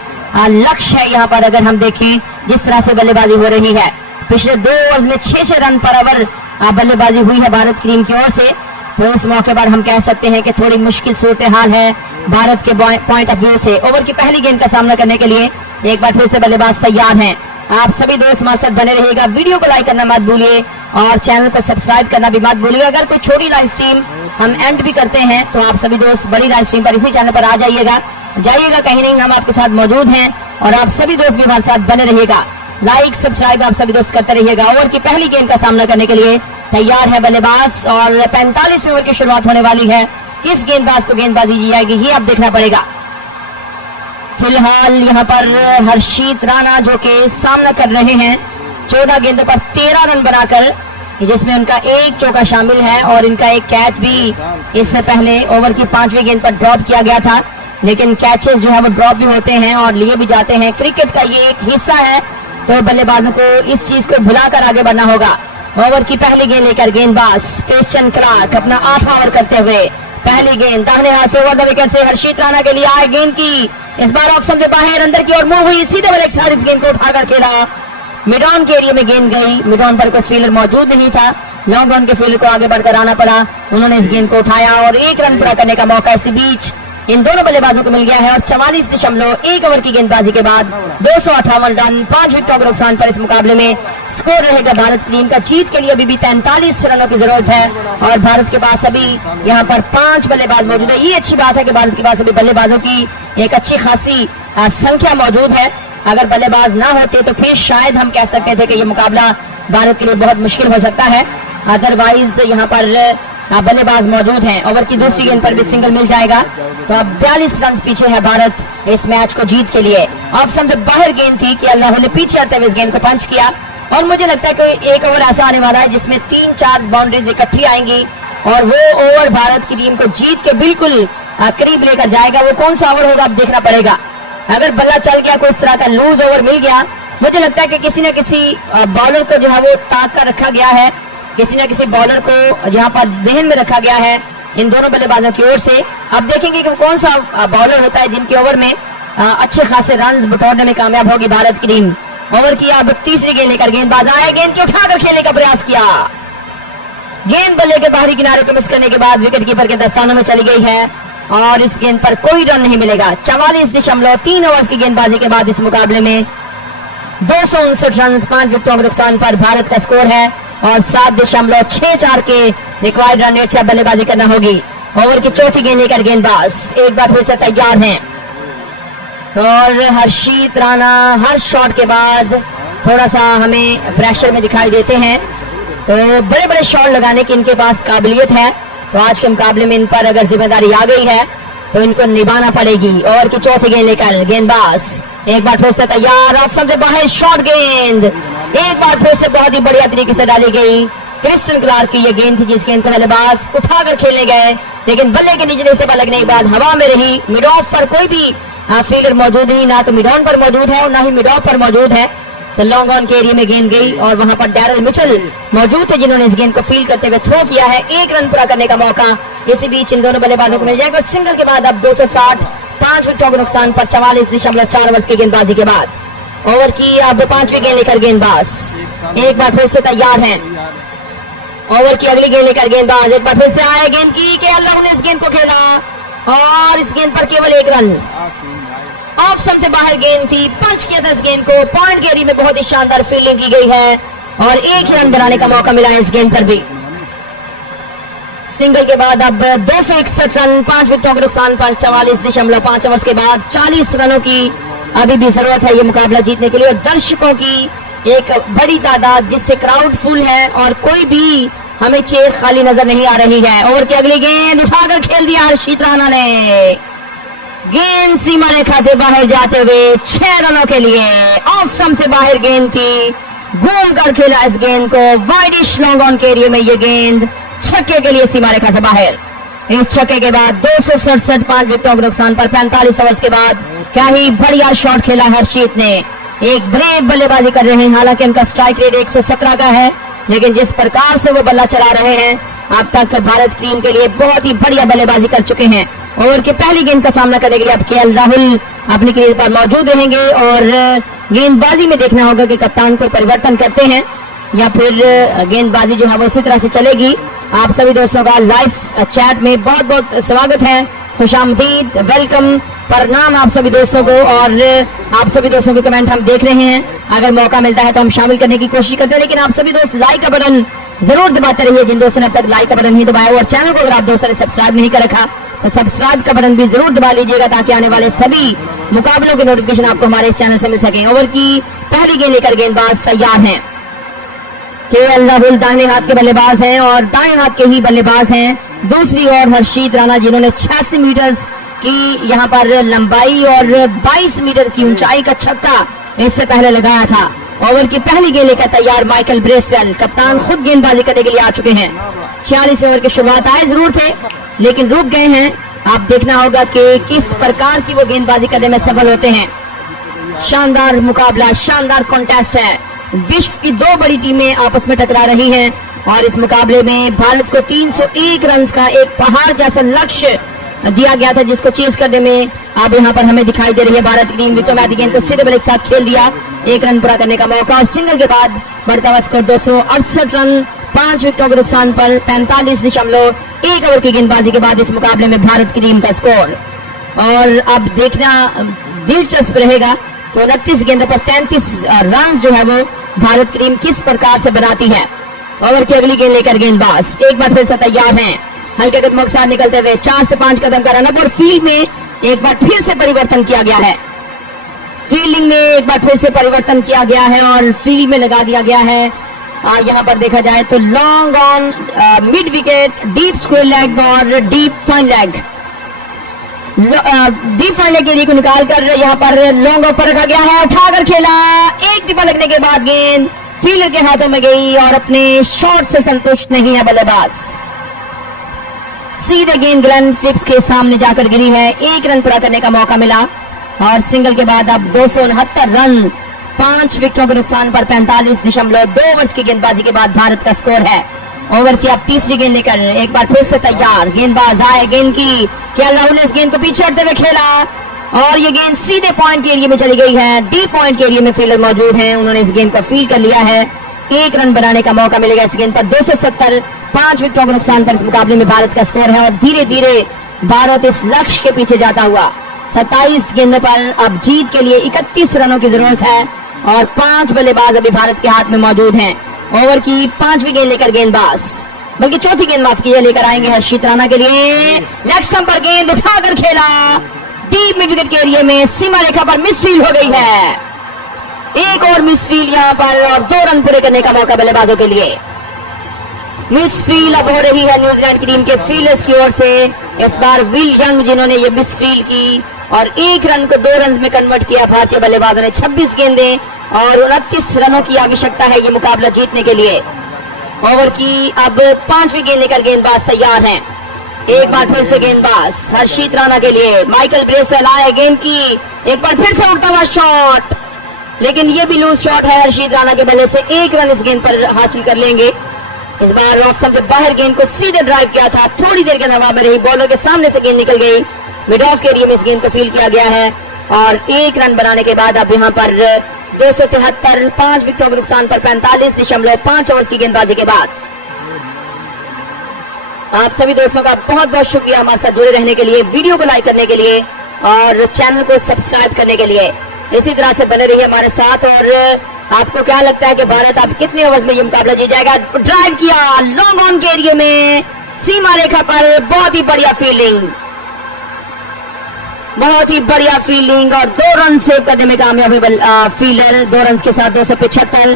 लक्ष्य है यहाँ पर। अगर हम देखें जिस तरह से बल्लेबाजी हो रही है, पिछले 2 ओवर्स में 6 रन पर ओवर बल्लेबाजी हुई है भारत की टीम की ओर से, तो इस मौके पर हम कह सकते हैं कि थोड़ी मुश्किल सूरत हाल है भारत के पॉइंट ऑफ व्यू से। ओवर की पहली गेंद का सामना करने के लिए एक बार फिर से बल्लेबाज तैयार हैं। आप सभी दोस्त हमारे साथ बने रहिएगा, वीडियो को लाइक करना मत भूलिए और चैनल को सब्सक्राइब करना भी मत भूलिए। अगर कोई छोटी लाइव स्ट्रीम हम एंड भी करते हैं तो आप सभी दोस्त बड़ी लाइव स्ट्रीम पर इसी चैनल पर आ जाइएगा, कहीं नहीं, हम आपके साथ मौजूद हैं और आप सभी दोस्त भी हमारे साथ बने रहिएगा। लाइक सब्सक्राइब आप सभी दोस्त करते रहिएगा। ओवर की पहली गेंद का सामना करने के लिए तैयार है बल्लेबाज और 45 ओवर की शुरुआत होने वाली है। किस गेंदबाज को गेंदबाजी दी जाएगी ये अब देखना पड़ेगा। फिलहाल यहाँ पर हर्षित राणा जो कि सामना कर रहे हैं 14 गेंदों पर 13 रन बनाकर, जिसमें उनका एक चौका शामिल है और इनका एक कैच भी इससे पहले ओवर की 5वीं गेंद पर ड्रॉप किया गया था। लेकिन कैचेस जो है वो ड्रॉप भी होते हैं और लिए भी जाते हैं, क्रिकेट का ये एक हिस्सा है। तो बल्लेबाजों को इस चीज को भुलाकर आगे बढ़ना होगा। ओवर की पहली गेंद लेकर गेंदबाज क्रिश्चियन क्लार्क अपना 8वां ओवर करते हुए, पहली गेंद दाहिने हाथ से ओवर द विकेट से हर्षित राणा के लिए आए, गेंद की इस बार ऑफ स्टंप से बाहर अंदर की ओर मूव हुई, सीधे वाले साइड इस गेंद को उठाकर खेला, मिड ऑन के एरिया में गेंद गई, मिड ऑन पर कोई फील्डर मौजूद नहीं था, लॉन्ग ऑन के फील्डर को आगे बढ़कर आना पड़ा, उन्होंने इस गेंद को उठाया और 1 रन पूरा करने का मौका इसी बीच इन दोनों बल्लेबाजों को मिल गया है और 44.1 ओवर की गेंदबाजी के बाद 258 रन 5 विकेटों के नुकसान पर इस मुकाबले में स्कोर रहेगा भारत टीम का। जीत के लिए अभी भी 43 रनों की जरूरत है और भारत के पास अभी यहाँ पर 5 बल्लेबाज मौजूद है। ये अच्छी बात है कि भारत के पास अभी बल्लेबाजों की एक अच्छी खासी संख्या मौजूद है। अगर बल्लेबाज ना होते तो फिर शायद हम कह सकते थे कि ये मुकाबला भारत के लिए बहुत मुश्किल हो सकता है। अदरवाइज यहाँ पर बल्लेबाज मौजूद हैं। ओवर की दूसरी गेंद पर भी सिंगल मिल जाएगा तो अब 42 रन पीछे है भारत इस मैच को जीत के लिए। ऑफ स्टंप से बाहर गेंद थी कि राहुल ने पीछे आते हुए इस गेंद को पंच किया और मुझे लगता है कि एक ओवर ऐसा आने वाला है जिसमें 3-4 बाउंड्रीज इकट्ठी आएंगी और वो ओवर भारत की टीम को जीत के बिल्कुल करीब लेकर जाएगा। वो कौन सा ओवर होगा अब देखना पड़ेगा। अगर बल्ला चल गया, कोई इस तरह का लूज ओवर मिल गया, मुझे लगता है कि किसी न किसी बॉलर को जो है वो ताक कर रखा गया है, किसी न किसी बॉलर को यहाँ पर जहन में रखा गया है इन दोनों बल्लेबाजों की ओर से। अब देखेंगे कि कौन सा बॉलर होता है जिनके ओवर में अच्छे खासे रन बटोरने में कामयाब होगी भारत की टीम। ओवर की अब तीसरी गेंद लेकर गेंदबाज आए, गेंद को उठाकर खेलने का प्रयास किया, गेंद बल्ले के बाहरी किनारे को मिस करने के बाद विकेट कीपर के दस्तानों में चली गई है और इस गेंद पर कोई रन नहीं मिलेगा। 44.3 ओवर की गेंदबाजी के बाद इस मुकाबले में 259 रन 5 विकेटों के नुकसान पर भारत का स्कोर है और 7.64 के रिक्वायर्ड रन रेट से बल्लेबाजी करना होगी। ओवर की चौथी गेंद लेकर गेंदबाज एक बार फिर से तैयार हैं और हर्षित राणा हर शॉट के बाद थोड़ा सा हमें प्रेशर में दिखाई देते हैं, तो बड़े बड़े शॉट लगाने की इनके पास काबिलियत है। तो आज के मुकाबले में इन पर अगर जिम्मेदारी आ गई है तो इनको निभाना पड़ेगी। ओवर की चौथी गेंद लेकर गेंदबाज एक बार फिर से तैयार, ऑफ स्टंप से बाहर शॉट गेंद एक बार फिर से बहुत ही बढ़िया तरीके से डाली गई। क्रिस्टन क्लार्क की ये गेंद थी जिस गेंद को बल्लेबाज उठाकर खेलने गए, लेकिन बल्ले के निचले से लगने के बाद हवा में रही। मिड ऑफ पर कोई भी फील्डर मौजूद नहीं, ना तो मिड ऑन पर मौजूद है और ना ही मिड ऑफ पर मौजूद है। तो लॉन्ग ऑन के एरिया में गेंद गई और वहां पर डैरल मिचेल मौजूद थे जिन्होंने इस गेंद को फील्ड करते हुए थ्रो किया है। 1 रन पूरा करने का मौका इसी बीच इन दोनों बल्लेबाजों को मिल जाएगा। सिंगल के बाद अब 260 5 विकेटों के नुकसान पर 44.4 ओवर की गेंदबाजी के बाद ओवर की अब 5वीं गेंद लेकर गेंदबाज एक बार फिर से तैयार हैं। ओवर की अगली गेंद लेकर गेंदबाज एक बार फिर से आए, गेंद की के राहुल ने इस गेंद को खेला और इस गेंद पर केवल 1 रन। ऑफ स्टंप से बाहर गेंद थी, पंच किया था इस गेंद को, पॉइंट के एरिया में बहुत ही शानदार फील्डिंग की गई है और 1 रन बनाने का मौका मिला है इस गेंद पर भी। सिंगल के बाद अब 261 रन 5 विकेटों के नुकसान पर 44.5 ओवर के बाद 40 रनों की अभी भी जरूरत है ये मुकाबला जीतने के लिए और दर्शकों की एक बड़ी तादाद जिससे क्राउड फुल है और कोई भी हमें चेयर खाली नजर नहीं आ रही है। ओवर की अगली गेंद उठाकर खेल दिया हर्षित राणा ने, गेंद सीमा रेखा से बाहर जाते हुए 6 रनों के लिए। ऑफ स्टंप से बाहर गेंद थी, घूम कर खेला इस गेंद को, वाइडिश लॉन्ग ऑन के एरिया में ये गेंद छक्के के लिए सीमा रेखा से बाहर। इस छक्के के बाद 267 5 विकेटों के नुकसान पर 45 ओवर के बाद क्या ही बढ़िया शॉट खेला हर्षित ने, एक ब्रेव बल्लेबाजी कर रहे हैं। हालांकि उनका स्ट्राइक रेट 117 का है, लेकिन जिस प्रकार से वो बल्ला चला रहे हैं अब तक भारत टीम के लिए बहुत ही बढ़िया बल्लेबाजी कर चुके हैं। ओवर की पहली गेंद का सामना करने के लिए अब केएल राहुल अपनी क्रीज पर मौजूद रहेंगे और गेंदबाजी में देखना होगा कि कप्तान को परिवर्तन करते हैं या फिर गेंदबाजी जो है वो इसी तरह से चलेगी। आप सभी दोस्तों का लाइव चैट में बहुत बहुत स्वागत है, खुशामदीद, वेलकम, प्रणाम आप सभी दोस्तों को और आप सभी दोस्तों के कमेंट हम देख रहे हैं। अगर मौका मिलता है तो हम शामिल करने की कोशिश करते हैं, लेकिन आप सभी दोस्त लाइक का बटन जरूर दबाते रहिए जिन दोस्तों ने अब तक लाइक का बटन नहीं दबाया और चैनल को अगर आप दोस्तों ने सब्सक्राइब नहीं कर रखा तो सब्सक्राइब का बटन भी जरूर दबा लीजिएगा ताकि आने वाले सभी मुकाबलों के नोटिफिकेशन आपको हमारे इस चैनल से मिल सके। ओवर की पहली गेंद लेकर गेंदबाज तैयार हैं। केएल राहुल दाहिने हाथ के बल्लेबाज हैं और दाएं हाथ के ही बल्लेबाज हैं। दूसरी ओर हर्षित राणा जिन्होंने 86 मीटर की यहाँ पर लंबाई और 22 मीटर की ऊंचाई का छक्का इससे पहले लगाया था। ओवर की पहली गेंद लेकर तैयार माइकल ब्रेसवेल, कप्तान खुद गेंदबाजी करने के लिए आ चुके हैं। 46 ओवर की शुरुआत आए जरूर थे लेकिन रुक गए हैं। आप देखना होगा कि किस प्रकार की वो गेंदबाजी करने में सफल होते हैं। शानदार मुकाबला, शानदार कॉन्टेस्ट है। विश्व की 2 बड़ी टीमें आपस में टकरा रही हैं और इस मुकाबले में भारत को 301 रन का एक पहाड़ जैसा लक्ष्य दिया गया था, जिसको चेज करने में अब यहाँ पर हमें दिखाई दे रही है भारत की टीम। विक्रमादित्य गेंद को सीधे बल्ले के साथ खेल दिया, 1 रन पूरा करने का मौका और सिंगल के बाद बढ़ता हुआ स्कोर 268 रन, 5 विकेटों के नुकसान पर 45.1 ओवर की गेंदबाजी के बाद इस मुकाबले में भारत की टीम का स्कोर। और अब देखना दिलचस्प रहेगा तो 29 गेंदों पर 33 रन जो है वो भारत की टीम किस प्रकार से बनाती है। ओवर की अगली गेंद लेकर गेंदबाज एक बार फिर से तैयार हैं, हल्के कदमों के साथ निकलते हुए 4 से 5 कदम का रनअप और फील्ड में एक बार फिर से परिवर्तन किया गया है। फील्डिंग में एक बार फिर से परिवर्तन किया गया है और फील्ड में लगा दिया गया है। यहाँ पर देखा जाए तो long on, mid wicket, deep square leg और deep fine leg. Deep fine leg area को निकालकर यहाँ पर लॉन्ग ऑफ पर रखा गया है, उठाकर खेला, एक टिप्पा लगने के बाद गेंद फील्डर के हाथों में गई और अपने शॉट से संतुष्ट नहीं है बल्लेबाज। सीधे गेंद ग्लेन फिलिप्स के सामने जाकर गिरी है, 1 रन पूरा करने का मौका मिला और सिंगल के बाद अब 269 रन, 5 विकेटों के नुकसान पर 45.2 ओवर्स की गेंदबाजी के बाद भारत का स्कोर है। ओवर की अब तीसरी गेंद लेकर एक बार फिर से तैयार, गेंदबाज आए, गेंद की केएल राहुल ने इस गेंद को पीछे हटते हुए खेला और ये गेंद सीधे पॉइंट के एरिया में चली गई है। डीप पॉइंट के एरिया में फील्डर मौजूद हैं, उन्होंने इस गेंद को फील्ड कर लिया है, 1 रन बनाने का मौका मिलेगा इस गेंद पर। 270, 5 विकेटों के नुकसान पर इस मुकाबले में भारत का स्कोर है और धीरे धीरे भारत इस लक्ष्य के पीछे जाता हुआ 27 गेंदों पर अब जीत के लिए 31 रनों की जरूरत है और 5 बल्लेबाज अभी भारत के हाथ में मौजूद हैं। ओवर की 5वीं गेंद लेकर गेंदबाज, बल्कि चौथी गेंद माफ कीजिए, लेकर आएंगे हर्षित राणा के लिए, लेग स्टंप पर गेंद उठाकर खेला, डीप मिड विकेट के एरिया में सीमा रेखा पर मिसफील्ड हो गई है। एक और मिसफील्ड यहाँ पर और 2 रन पूरे करने का मौका बल्लेबाजों के लिए। मिसफील्ड अब हो रही है न्यूजीलैंड की टीम के फील्डर्स की ओर से, इस बार विल यंग जिन्होंने ये मिसफील्ड की और 1 रन को 2 रन में कन्वर्ट किया भारतीय बल्लेबाजों ने। 26 गेंदें और 29 रनों की आवश्यकता है ये मुकाबला जीतने के लिए। ओवर की अब 5वीं गेंद लेकर गेंदबाज तैयार हैं, एक बार फिर से गेंदबाज हर्षित राणा के लिए, माइकल ब्रेसवेल आए, गेंद की एक बार फिर से उड़ता हुआ शॉट, लेकिन ये भी लूज शॉट है हर्षित राणा के बल्ले से। 1 रन इस गेंद पर हासिल कर लेंगे। इस बार ऑफ स्टंप के बाहर गेंद को सीधे ड्राइव किया था, थोड़ी देर के हवा में रही, बॉलर के सामने से गेंद निकल गई, मिड ऑफ के एरिया में इस गेंद को फील्ड किया गया है और 1 रन बनाने के बाद अब यहाँ पर 273, 5 विकेटों के नुकसान पर 45.5 ओवर की गेंदबाजी के बाद। आप सभी दोस्तों का बहुत बहुत शुक्रिया हमारे साथ जुड़े रहने के लिए, वीडियो को लाइक करने के लिए और चैनल को सब्सक्राइब करने के लिए। इसी तरह से बने रहिए हमारे साथ। और आपको क्या लगता है कि भारत अब कितने ओवर्स में ये मुकाबला जीत जाएगा? ड्राइव किया लॉन्ग ऑन के एरिया में, सीमा रेखा पर, बहुत ही बढ़िया फील्डिंग, बहुत ही बढ़िया फील्डिंग और 2 रन सेव करने में कामयाब हुए फील्डर। 2 रन के साथ 275,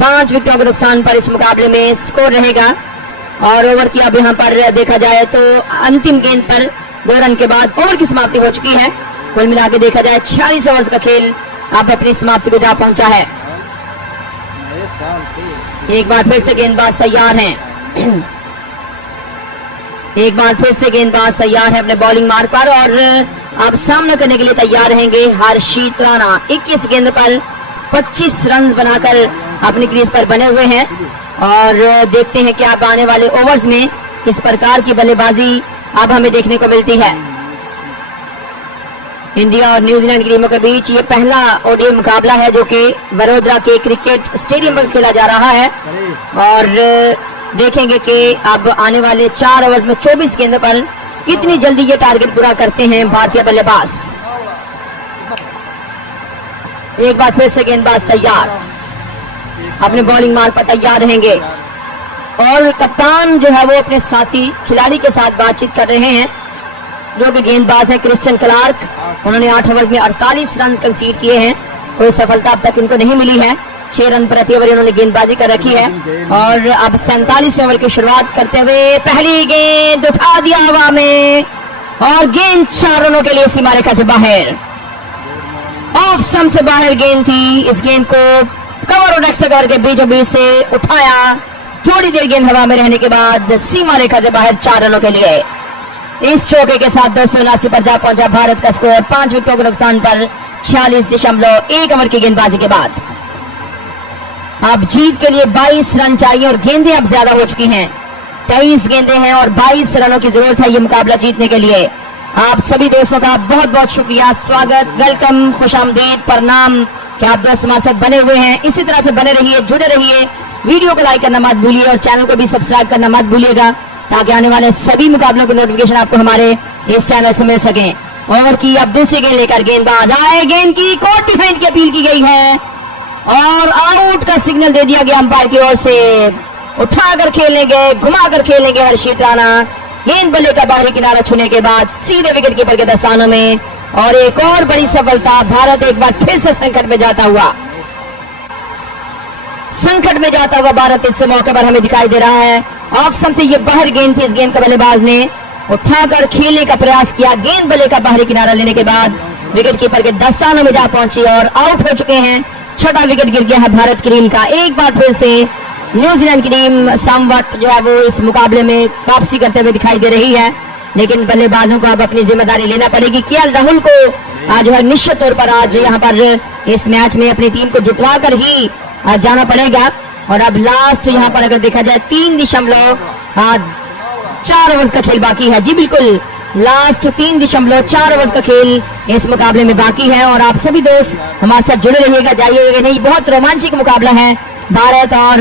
5 विकेटों के नुकसान पर इस मुकाबले में स्कोर रहेगा। और ओवर की अब यहाँ पर देखा जाए तो अंतिम गेंद पर 2 रन के बाद ओवर की समाप्ति हो चुकी है। कुल मिला के देखा जाए 46 ओवर का खेल अब अपनी समाप्ति को जा पहुंचा है। एक बार फिर से गेंदबाज तैयार हैं, एक बार फिर से गेंदबाज तैयार है अपने बॉलिंग मार्ग पर और अब सामना करने के लिए तैयार रहेंगे हर्षित राणा। 21 गेंद पर 25 रन बनाकर अपनी क्रीज पर बने हुए हैं और देखते हैं कि अब आने वाले ओवर्स में किस प्रकार की बल्लेबाजी अब हमें देखने को मिलती है। इंडिया और न्यूजीलैंड की टीमों के बीच ये पहला ओडीआई मुकाबला है जो कि वडोदरा के क्रिकेट स्टेडियम पर खेला जा रहा है और देखेंगे कि अब आने वाले 4 ओवर्स में 24 गेंद पर कितनी जल्दी ये टारगेट पूरा करते हैं भारतीय बल्लेबाज। एक बार फिर से गेंदबाज तैयार, अपने बॉलिंग मार्ग पर तैयार रहेंगे और कप्तान जो है वो अपने साथी खिलाड़ी के साथ बातचीत कर रहे हैं जो कि गेंदबाज है क्रिश्चियन क्लार्क। उन्होंने 8 ओवर में 48 रन कंसीड किए हैं, कोई सफलता अब तक इनको नहीं मिली है। 6 रन प्रति ओवर इन्होंने गेंदबाजी कर रखी है और अब 47 ओवर की शुरुआत करते हुए पहली गेंद उठा दिया हवा में और गेंद 4 रनों के लिए सीमा रेखा से बाहर, ऑफ स्टंप से बाहर गेंद थी। इस गेंद को कवर और एक्स्ट्रा कवर के बीचों बीच से उठाया, थोड़ी देर गेंद हवा में रहने के बाद सीमा रेखा से बाहर 4 रनों के लिए। इस चौके के साथ 279 पर जा पहुंचा भारत का स्कोर, 5 विकेटों के नुकसान पर 46.1 ओवर की गेंदबाजी के बाद। अब जीत के लिए 22 रन चाहिए और गेंदें अब ज्यादा हो चुकी हैं, 23 गेंदें हैं और 22 रनों की जरूरत है ये मुकाबला जीतने के लिए। आप सभी दोस्तों का बहुत बहुत शुक्रिया, स्वागत, वेलकम, खुशामदीद, प्रणाम कि आप दोस्त हमारे साथ बने हुए हैं। इसी तरह से बने रहिए, जुड़े रहिए, वीडियो को लाइक करना मत भूलिए और चैनल को भी सब्सक्राइब करना मत भूलिएगा ताकि आने वाले सभी मुकाबलों की नोटिफिकेशन आपको हमारे इस चैनल से मिल सके। ओवर की अब दूसरी गेंद लेकर गेंदबाज आए, गेंद की कोर्ट डिफेंड की अपील की गई है और आउट का सिग्नल दे दिया गया अंपायर की ओर से। उठाकर खेलेंगे, घुमाकर खेलेंगे हर्षित राणा। गेंद बल्ले का बाहरी किनारा छूने के बाद सीधे विकेट कीपर के दस्तानों में और एक और बड़ी सफलता। भारत एक बार फिर से संकट में जाता हुआ भारत इस मौके पर हमें दिखाई दे रहा है। ऑफ स्टंप से ये बाहर गेंद थी, इस गेंद का बल्लेबाज ने उठाकर खेलने का प्रयास किया। गेंद बल्ले का बाहरी किनारा लेने के बाद विकेट कीपर के दस्तानों में जा पहुंची और आउट हो चुके हैं। छठा विकेट गिर गया है भारत की टीम का। एक बार फिर से न्यूजीलैंड की टीम समवट जो है वो इस मुकाबले में वापसी करते हुए दिखाई दे रही है, लेकिन बल्लेबाजों को अब अपनी जिम्मेदारी लेना पड़ेगी। केएल राहुल को आज जो है निश्चित तौर पर आज यहाँ पर इस मैच में अपनी टीम को जितवा कर ही जाना पड़ेगा। और अब लास्ट यहाँ पर अगर देखा जाए 3.4 ओवर्स का खेल बाकी है। जी बिल्कुल, लास्ट 3.4 ओवर्स का खेल इस मुकाबले में बाकी है और आप सभी दोस्त हमारे साथ जुड़े रहिएगा, जाइएगा नहीं। बहुत रोमांचक मुकाबला है भारत और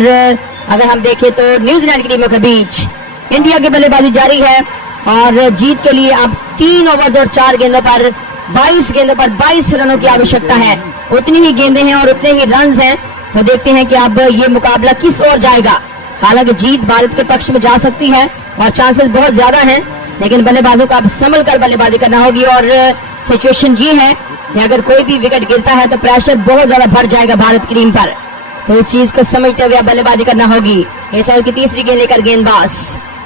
अगर हम देखें तो न्यूजीलैंड की टीमों के बीच। इंडिया की बल्लेबाजी जारी है और जीत के लिए अब 3 ओवर और 4 गेंदों पर 22 रनों की आवश्यकता है। उतनी ही गेंदें हैं और उतने ही रन हैं, तो देखते हैं कि अब ये मुकाबला किस ओर जाएगा। हालांकि जीत भारत के पक्ष में जा सकती है और चांसेस बहुत ज्यादा हैं, लेकिन बल्लेबाजों को अब संभल कर बल्लेबाजी करना होगी और सिचुएशन ये है कि अगर कोई भी विकेट गिरता है तो प्रेशर बहुत ज्यादा बढ़ जाएगा भारत की टीम पर, तो इस चीज को समझते हुए बल्लेबाजी करना होगी। इस ओवर की तीसरी गेंद लेकर गेंदबाज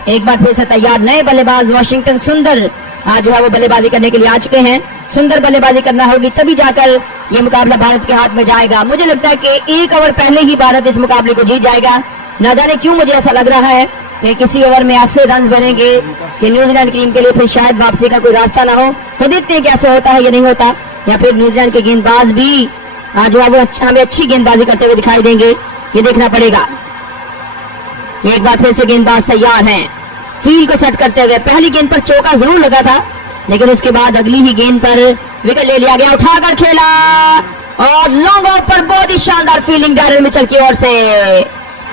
एक बार फिर से तैयार। नए बल्लेबाज वाशिंगटन सुंदर आज जो है वो बल्लेबाजी करने के लिए आ चुके हैं। सुंदर बल्लेबाजी करना होगी तभी जाकर ये मुकाबला भारत के हाथ में जाएगा। मुझे लगता है कि 1 ओवर पहले ही भारत इस मुकाबले को जीत जाएगा। न जाने क्यों मुझे ऐसा लग रहा है कि किसी ओवर में ऐसे रन बनेंगे कि न्यूजीलैंड की टीम के लिए फिर शायद वापसी का कोई रास्ता ना हो। तो देखते हैं कैसे होता है या नहीं होता, या फिर न्यूजीलैंड के गेंदबाज भी आज जो है वो हमें अच्छी गेंदबाजी करते हुए दिखाई देंगे, ये देखना पड़ेगा। एक बार फिर से गेंदबाज तैयार हैं फील्ड को सेट करते हुए। पहली गेंद पर चौका जरूर लगा था, लेकिन उसके बाद अगली ही गेंद पर विकेट ले लिया गया। उठाकर खेला और लॉन्ग ऑफ पर बहुत ही शानदार फील्डिंग डैरेल मिचेल की ओर से।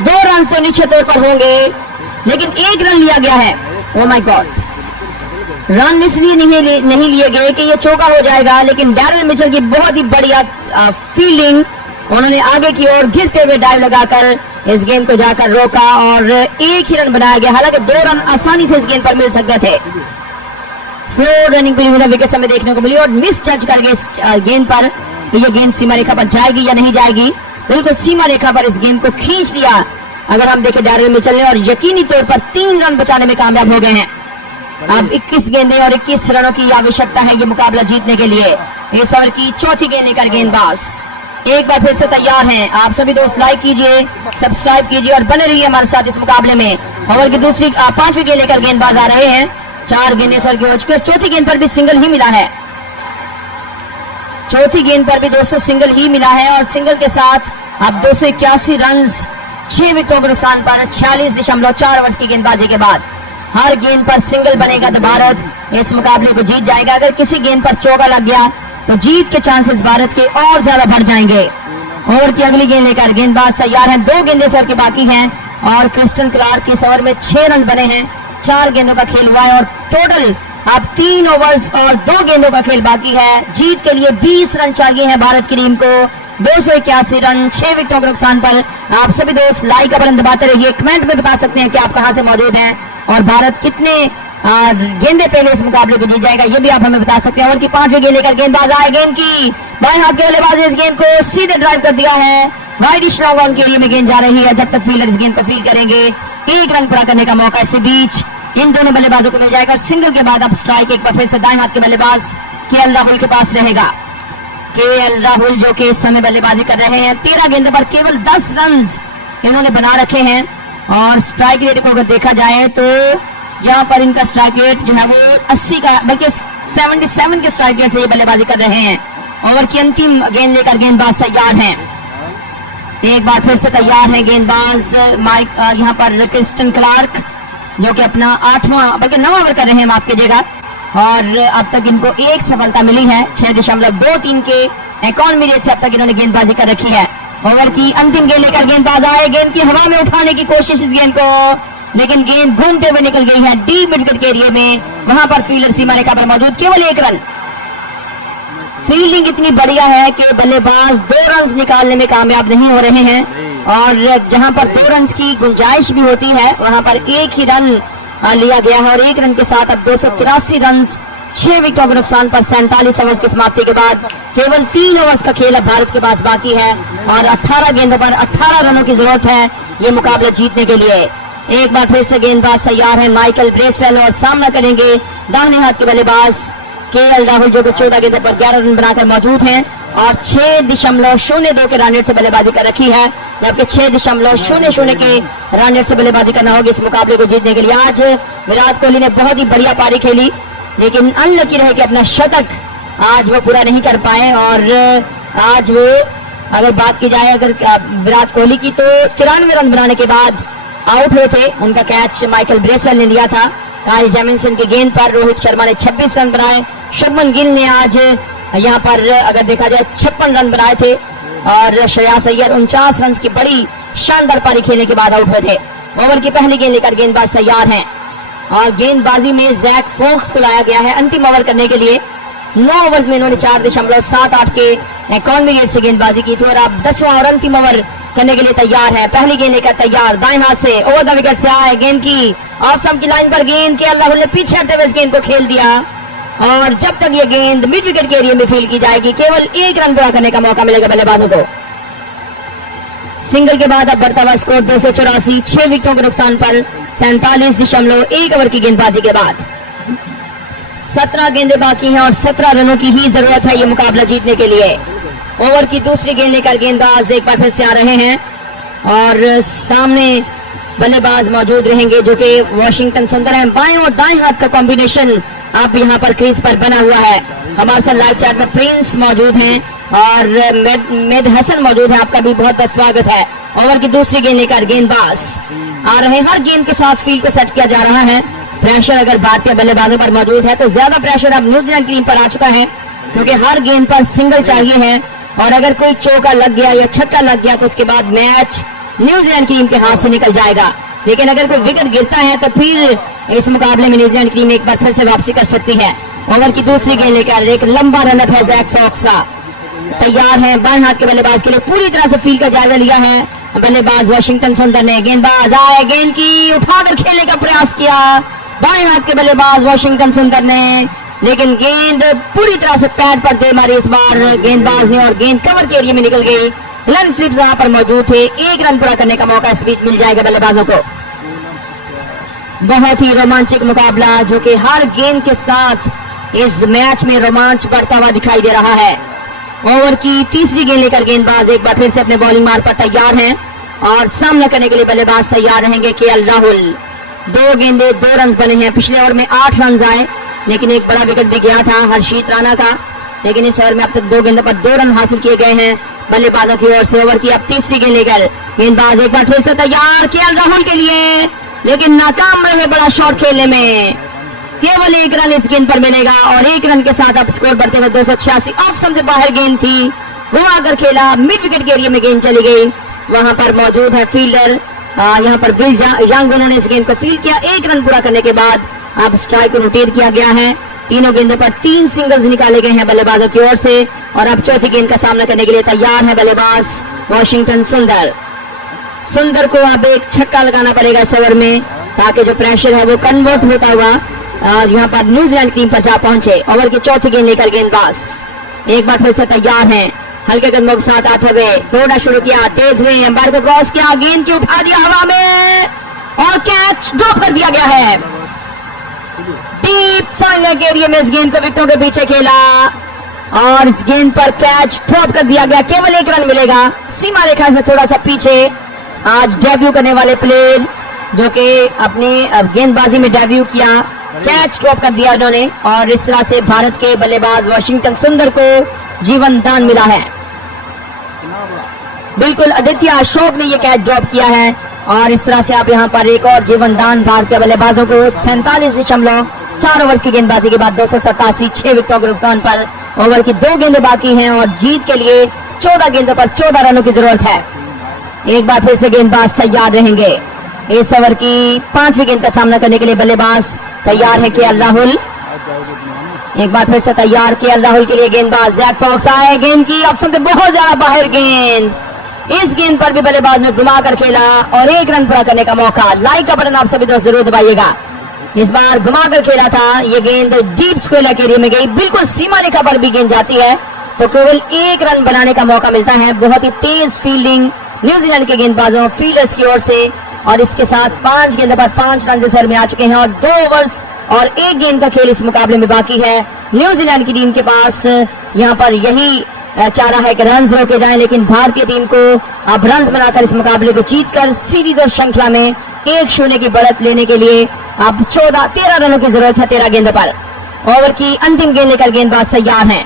2 रन तो निश्चित तौर पर होंगे, लेकिन 1 रन लिया गया है। ओह माय गॉड, रन इसलिए नहीं लिए गए कि ये चौका हो जाएगा, लेकिन डैरेल मिचेल की बहुत ही बढ़िया फील्डिंग, उन्होंने आगे की ओर गिरते हुए डाइव लगाकर इस गेंद को जाकर रोका और 1 ही रन बनाया गया। हालांकि 2 रन आसानी से इस गेंद पर मिल सकते थे। स्लो रनिंग विकेट हमें देखने को मिली और मिस जज कर गए इस गेंद पर कि ये गेंद सीमा रेखा पर जाएगी या नहीं जाएगी। बिल्कुल सीमा रेखा पर इस गेंद को खींच लिया अगर हम देखें डैरेल मिचेल ने, और यकीनी तौर पर 3 रन बचाने में कामयाब हो गए हैं। अब 21 गेंदें और 21 रनों की आवश्यकता है ये मुकाबला जीतने के लिए। इस ओवर की चौथी गेंद लेकर गेंदबाज एक बार फिर से तैयार हैं। आप सभी दोस्त लाइक कीजिए, सब्सक्राइब कीजिए और बने रहिए हमारे साथ इस मुकाबले में। ओवर की दूसरी 5वीं गेंद लेकर गेंदबाज आ रहे हैं। 4 गेंदें सर की हो चुकी है। चौथी गेंद पर भी सिंगल ही मिला है। चौथी गेंद पर भी दोस्तों सिंगल ही मिला है और सिंगल के साथ अब 281 रन 6 विकेटों के नुकसान पर 46.4 ओवर की गेंदबाजी के बाद हर गेंद पर सिंगल बनेगा तो भारत इस मुकाबले को जीत जाएगा। अगर किसी गेंद पर चौका लग गया तो जीत के चांसेस भारत के और ज्यादा बढ़ जाएंगे। ओवर की अगली गेंद लेकर गेंदबाज तैयार हैं। 2 गेंदें इस ओवर की बाकी हैं और क्रिस्टन क्लार्क की इस ओवर में 6 रन बने हैं। 4 गेंदों का खेल हुआ है और टोटल अब 3 ओवर्स और 2 गेंदों का खेल बाकी है। जीत के लिए 20 रन चाहिए हैं भारत की टीम को। 281 रन 6 विकेटों के नुकसान पर। आप सभी दोस्त लाइक का बटन दबाते रहिए, कमेंट में बता सकते हैं कि आप कहां से मौजूद हैं और भारत कितने गेंदे पहले इस मुकाबले को जीत जाएगा, ये भी आप हमें बता सकते हैं। ओवर की 5वीं गेंद लेकर गेंदबाज आए। गेंद की बाएं हाथ के बल्लेबाज ने इस गेंद को सीधे ड्राइव कर दिया है। वाइडिश लॉन्ग ऑन के लिए में गेंद जा रही है। जब तक फील्डर इस गेंद को फील करेंगे 1 रन पूरा करने का मौका इसी बीच इन दोनों बल्लेबाजों को मिल जाएगा। सिंगल के बाद अब स्ट्राइक एक बार फिर से दाएं हाथ के बल्लेबाज केएल राहुल के पास रहेगा। केएल राहुल जो कि इस समय बल्लेबाजी कर रहे हैं। 13 गेंदों पर केवल 10 रन इन्होंने बना रखे हैं और स्ट्राइक रेट को अगर देखा जाए तो यहाँ पर इनका स्ट्राइक रेट जो है वो 80 का बल्कि 77 के स्ट्राइक रेट से ये बल्लेबाजी कर रहे हैं। ओवर की अंतिम गेंद लेकर गेंदबाज तैयार हैं। एक बार फिर से तैयार है गेंदबाज यहाँ पर क्रिस्टन क्लार्क जो कि अपना 8वां बल्कि 9वां ओवर कर रहे हैं, माफ कीजिएगा। और अब तक इनको एक सफलता मिली है। 6.23 के इकॉनमी रेट से अब तक इन्होंने गेंदबाजी कर रखी है। ओवर की अंतिम गेंद लेकर गेंदबाज आए, गेंद की हवा में उठाने की कोशिश इस गेंद को, लेकिन गेंद घूमते हुए निकल गई है डीप मिड विकेट के एरिया में। वहां पर फील्डर सीमा रेखा पर मौजूद, केवल 1 रन। फील्डिंग इतनी बढ़िया है कि बल्लेबाज 2 रन निकालने में कामयाब नहीं हो रहे हैं, और जहां पर 2 रन की गुंजाइश भी होती है वहां पर 1 ही रन लिया गया है, और 1 रन के साथ अब 283 रन 6 विकेटों के नुकसान पर 47 ओवर्स की समाप्ति के बाद केवल 3 ओवर्स का खेल अब भारत के पास बाकी है, और 18 गेंदों पर 18 रनों की जरूरत है ये मुकाबला जीतने के लिए। एक बार फिर से गेंदबाज तैयार है माइकल ब्रेसवेल, और सामना करेंगे दाहिने हाथ के बल्लेबाज केएल राहुल, जो कि 14 गेंदों पर 11 रन बनाकर मौजूद हैं और 6.02 के रन रेट से बल्लेबाजी कर रखी है, जबकि 6.00 के रन रेट से बल्लेबाजी करना होगी इस मुकाबले को जीतने के लिए। आज विराट कोहली ने बहुत ही बढ़िया पारी खेली, लेकिन अनलकी रहे कि अपना शतक आज वो पूरा नहीं कर पाए, और आज वो अगर बात की जाए अगर विराट कोहली की, तो 93 रन बनाने के बाद आउट हुए थे। उनका कैच माइकल ब्रेसवेल ने लिया था काइल जेमिसन की गेंद पर। रोहित शर्मा ने 26 रन बनाए, शुभमन गिल ने आज यहाँ पर अगर देखा जाए 56 रन बनाए थे, और श्रेयस अय्यर 49 रन की बड़ी शानदार पारी खेलने के बाद आउट हुए थे। ओवर की पहली गेंद लेकर गेंदबाज तैयार हैं, और गेंदबाजी में जैक फोक्स को लाया गया है अंतिम ओवर करने के लिए। 9 ओवर्स में इन्होंने 4.78 के इकॉनमी रेट से गेंदबाजी की थी, और अब 10वां और अंतिम ओवर करने के लिए तैयार है। पहली गेंद लेकर तैयार, दाएं हाथ से ओवर द विकेट से आए, गेंद की ऑफ स्टंप की लाइन पर गेंद, केएल राहुल ने पीछे हटते हुए इस गेंद को खेल दिया, और जब तक ये गेंद मिड विकेट के एरिया में फील्ड की जाएगी केवल 1 रन पूरा करने का मौका मिलेगा बल्लेबाजों को। सिंगल के बाद अब बढ़ता हुआ स्कोर 284, 6 विकेटों के नुकसान पर 47.1 ओवर की गेंदबाजी के बाद 17 गेंदें बाकी हैं, और 17 रनों की ही जरूरत है ये मुकाबला जीतने के लिए। ओवर की दूसरी गेंद लेकर गेंदबाज एक बार फिर से आ रहे हैं, और सामने बल्लेबाज मौजूद रहेंगे जो कि वाशिंगटन सुंदर है। बाएं और दाएं हाथ का कॉम्बिनेशन अब यहाँ पर क्रीज पर बना हुआ है। हमारे साथ लाइव चैट में प्रिंस मौजूद हैं और मेड हसन मौजूद है, आपका भी बहुत बहुत स्वागत है। ओवर की दूसरी गेंद लेकर गेंदबाज आ रहे हैं, हर गेंद के साथ फील्ड को सेट किया जा रहा है। प्रेशर अगर भारतीय बल्लेबाजों पर मौजूद है तो ज्यादा प्रेशर अब न्यूजीलैंड टीम पर आ चुका है, क्योंकि हर गेंद पर सिंगल चाहिए है, और अगर कोई चौका लग गया या छक्का लग गया तो उसके बाद मैच न्यूजीलैंड टीम के हाथ से निकल जाएगा। लेकिन अगर कोई विकेट गिरता है तो फिर इस मुकाबले में न्यूजीलैंड टीम एक बार फिर से वापसी कर सकती है। ओवर की दूसरी गेंद लेकर एक लंबा रनअप है जैक फॉक्स का, तैयार है बाएं हाथ के बल्लेबाज के लिए, पूरी तरह से फील्ड का जायजा लिया है बल्लेबाज वाशिंगटन सुंदर ने। गेंदबाज आए, गेंद की उठाकर खेलने का प्रयास किया बाएं हाथ के बल्लेबाज वाशिंगटन सुंदर ने, लेकिन गेंद पूरी तरह से पैड पर दे मारी इस बार गेंदबाज ने, और गेंद कवर के एरिया में निकल गई। ग्लेन फिलिप्स वहां पर मौजूद थे, 1 रन पूरा करने का मौका इस बीच मिल जाएगा बल्लेबाजों को। बहुत ही रोमांचक मुकाबला जो कि हर गेंद के साथ इस मैच में रोमांच बढ़ता हुआ दिखाई दे रहा है। ओवर की तीसरी गेंद लेकर गेंदबाज एक बार फिर से अपने बॉलिंग मार्ग पर तैयार हैं, और सामना करने के लिए बल्लेबाज तैयार रहेंगे केएल राहुल। 2 गेंदे 2 रन बने हैं, पिछले ओवर में 8 रन आए, लेकिन एक बड़ा विकेट भी गया था हर्षित राणा का, लेकिन इस ओवर में अब तक 2 गेंदों पर 2 रन हासिल किए गए हैं बल्लेबाजों की ओर से। ओवर की अब तीसरी गेंद लेकर गेंदबाज एक बार फिर से तैयार केएल राहुल के लिए, लेकिन नाकाम रहे बड़ा शॉट खेलने में। केवल 1 रन इस गेंद पर मिलेगा, और 1 रन के साथ अब स्कोर बढ़ते हुए 286। ऑफ स्टंप से बाहर गेंद थी, घुमाकर खेला, मिड विकेट के एरिया में गेंद चली गई। वहां पर मौजूद है फील्डर यहाँ पर विल यंग, उन्होंने इस गेंद को फील्ड किया। 1 रन पूरा करने के बाद अब स्ट्राइक को नोटेट किया गया है। तीनों गेंदों पर 3 सिंगल्स निकाले गए हैं बल्लेबाजों की ओर से, और अब चौथी गेंद का सामना करने के लिए तैयार है बल्लेबाज वाशिंगटन सुंदर। सुंदर को अब एक छक्का लगाना पड़ेगा इस ओवर में, ताकि जो प्रेशर है वो कन्वर्ट होता हुआ यहाँ पर न्यूजीलैंड टीम पर जा पहुंचे। ओवर की चौथी गेंद लेकर गेंदबाज एक बार फिर से तैयार हैं, हल्के कदमों के साथ आते हुए दौड़ना शुरू किया, तेज हुए, एम्पायर को क्रॉस किया, गेंद की उठा दिया हवा में, और कैच ड्रॉप कर दिया गया है। डीप फाइनल एरिया में इस गेंद को विकेटों के पीछे खेला, और इस गेंद पर कैच ड्रॉप कर दिया गया। केवल 1 रन मिलेगा, सीमा रेखा से थोड़ा सा पीछे। आज डेब्यू करने वाले प्लेयर जो कि अपनी गेंदबाजी में डेब्यू किया, कैच ड्रॉप कर दिया उन्होंने, और इस तरह से भारत के बल्लेबाज वाशिंगटन सुंदर को जीवन दान मिला है। बिल्कुल आदित्य अशोक ने यह कैच ड्रॉप किया है, और इस तरह से आप यहाँ पर एक और जीवन दान भारतीय बल्लेबाजों को 47.8 4 ओवर की गेंदबाजी के बाद 287, 6 विकेटों के नुकसान पर। ओवर की 2 गेंदें बाकी हैं और जीत के लिए 14 गेंदों पर 14 रनों की जरूरत है। एक बार फिर से गेंदबाज तैयार रहेंगे। इस ओवर की 5वीं गेंद का सामना करने के लिए बल्लेबाज तैयार है केएल राहुल। एक बार फिर से तैयार केएल राहुल के लिए गेंदबाज जैक फॉक्स आए। गेंद की ऑप्शन से बहुत ज्यादा बाहर गेंद। इस गेंद पर भी बल्लेबाज ने घुमा कर खेला और 1 रन पूरा करने का मौका। लाइक का बटन आप सभी दोस्त जरूर दबाइएगा। इस बार घुमा कर खेला था, ये गेंद डीप स्क्वेयर के एरिया में गई, बिल्कुल सीमा रेखा पर भी गेंद जाती है तो केवल 1 रन बनाने का मौका मिलता है। बहुत ही तेज फील्डिंग न्यूजीलैंड के गेंदबाजों फील्डर्स की ओर से और इसके साथ 5 गेंदों पर 5 रन से सर में आ चुके हैं और 2 ओवर्स और 1 गेंद का खेल इस मुकाबले में बाकी है। न्यूजीलैंड की टीम के पास यहाँ पर यही चारा है कि रन रोके जाएं, लेकिन भारतीय टीम को अब रन बनाकर इस मुकाबले को जीतकर सीरीज और श्रृंखला में 1-0 की बढ़त लेने के लिए अब 13 रनों की जरूरत है 13 गेंदों पर। ओवर की अंतिम गेंद लेकर गेंदबाज तैयार हैं।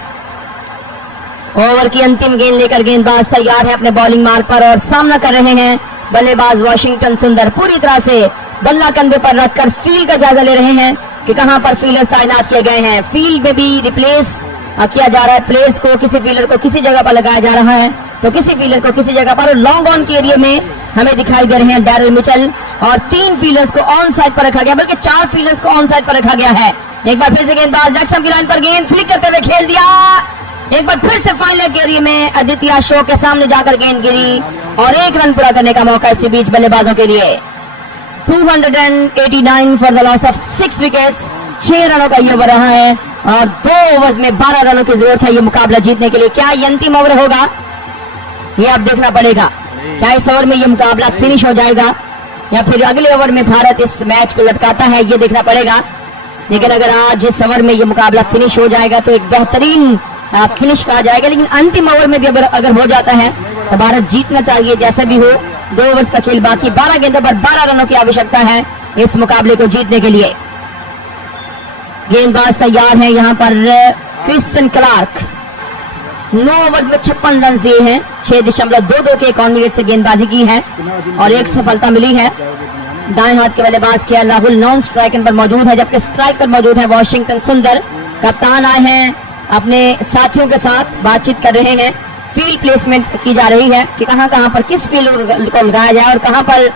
ओवर की अंतिम गेंद लेकर गेंदबाज तैयार है अपने बॉलिंग मार्ग पर और सामना कर रहे हैं बल्लेबाज वाशिंगटन सुंदर। पूरी तरह से बल्ला कंधे पर रखकर फील्ड का जायजा ले रहे हैं कि कहां पर फील्डर तैनात किए गए हैं। फील्ड में भी रिप्लेस किया जा रहा है, प्लेयर्स को किसी फील्डर को किसी जगह पर लगाया जा रहा है तो किसी फील्डर को किसी जगह पर। लॉन्ग ऑन के एरिया में हमें दिखाई दे रहे हैं डैरिल मिचेल और 3 फील्डर्स को ऑन साइड पर रखा गया, बल्कि 4 फील्डर्स को ऑन साइड पर रखा गया है। एक बार फिर से गेंदबाज लेग स्टंप की लाइन पर गेंद फ्लिक करते हुए खेल दिया। एक बार फिर से फाइनल के एरिया में आदित्य अशोक के सामने जाकर गेंद गिरी और 1 रन पूरा करने का मौका इसी बीच बल्लेबाजों के लिए। 289 for the loss of 6 wickets. 6 रनों का ये ओवर रहा है और 2 ओवर्स में 12 रनों की जरूरत है ये मुकाबला जीतने के लिए। क्या ये अंतिम ओवर होगा, ये अब देखना पड़ेगा। क्या इस ओवर में ये मुकाबला फिनिश हो जाएगा या फिर अगले ओवर में भारत इस मैच को लटकाता है, ये देखना पड़ेगा। लेकिन अगर आज इस ओवर में ये मुकाबला फिनिश हो जाएगा तो एक बेहतरीन फिनिश कहा जाएगा। लेकिन अंतिम ओवर में भी अगर हो जाता है तो भारत जीतना चाहिए जैसे भी हो। 2 ओवर्स का खेल बाकी, 12 गेंदों पर 12 रनों की आवश्यकता है इस मुकाबले को जीतने के लिए। गेंदबाज तैयार है यहाँ पर क्रिस्टन क्लार्क। 9 ओवर में 56 रन दिए हैं, 6.22 के इकॉनमी रेट से गेंदबाजी की है और 1 सफलता मिली है। दाएं हाथ के बल्लेबाज केएल राहुल नॉन स्ट्राइक पर मौजूद है, जबकि स्ट्राइक पर मौजूद है वाशिंगटन सुंदर। कप्तान आए हैं अपने साथियों के साथ बातचीत कर रहे हैं। फील्ड प्लेसमेंट की जा रही है कि कहां पर किस फील्ड को लगाया जाए और कहां पर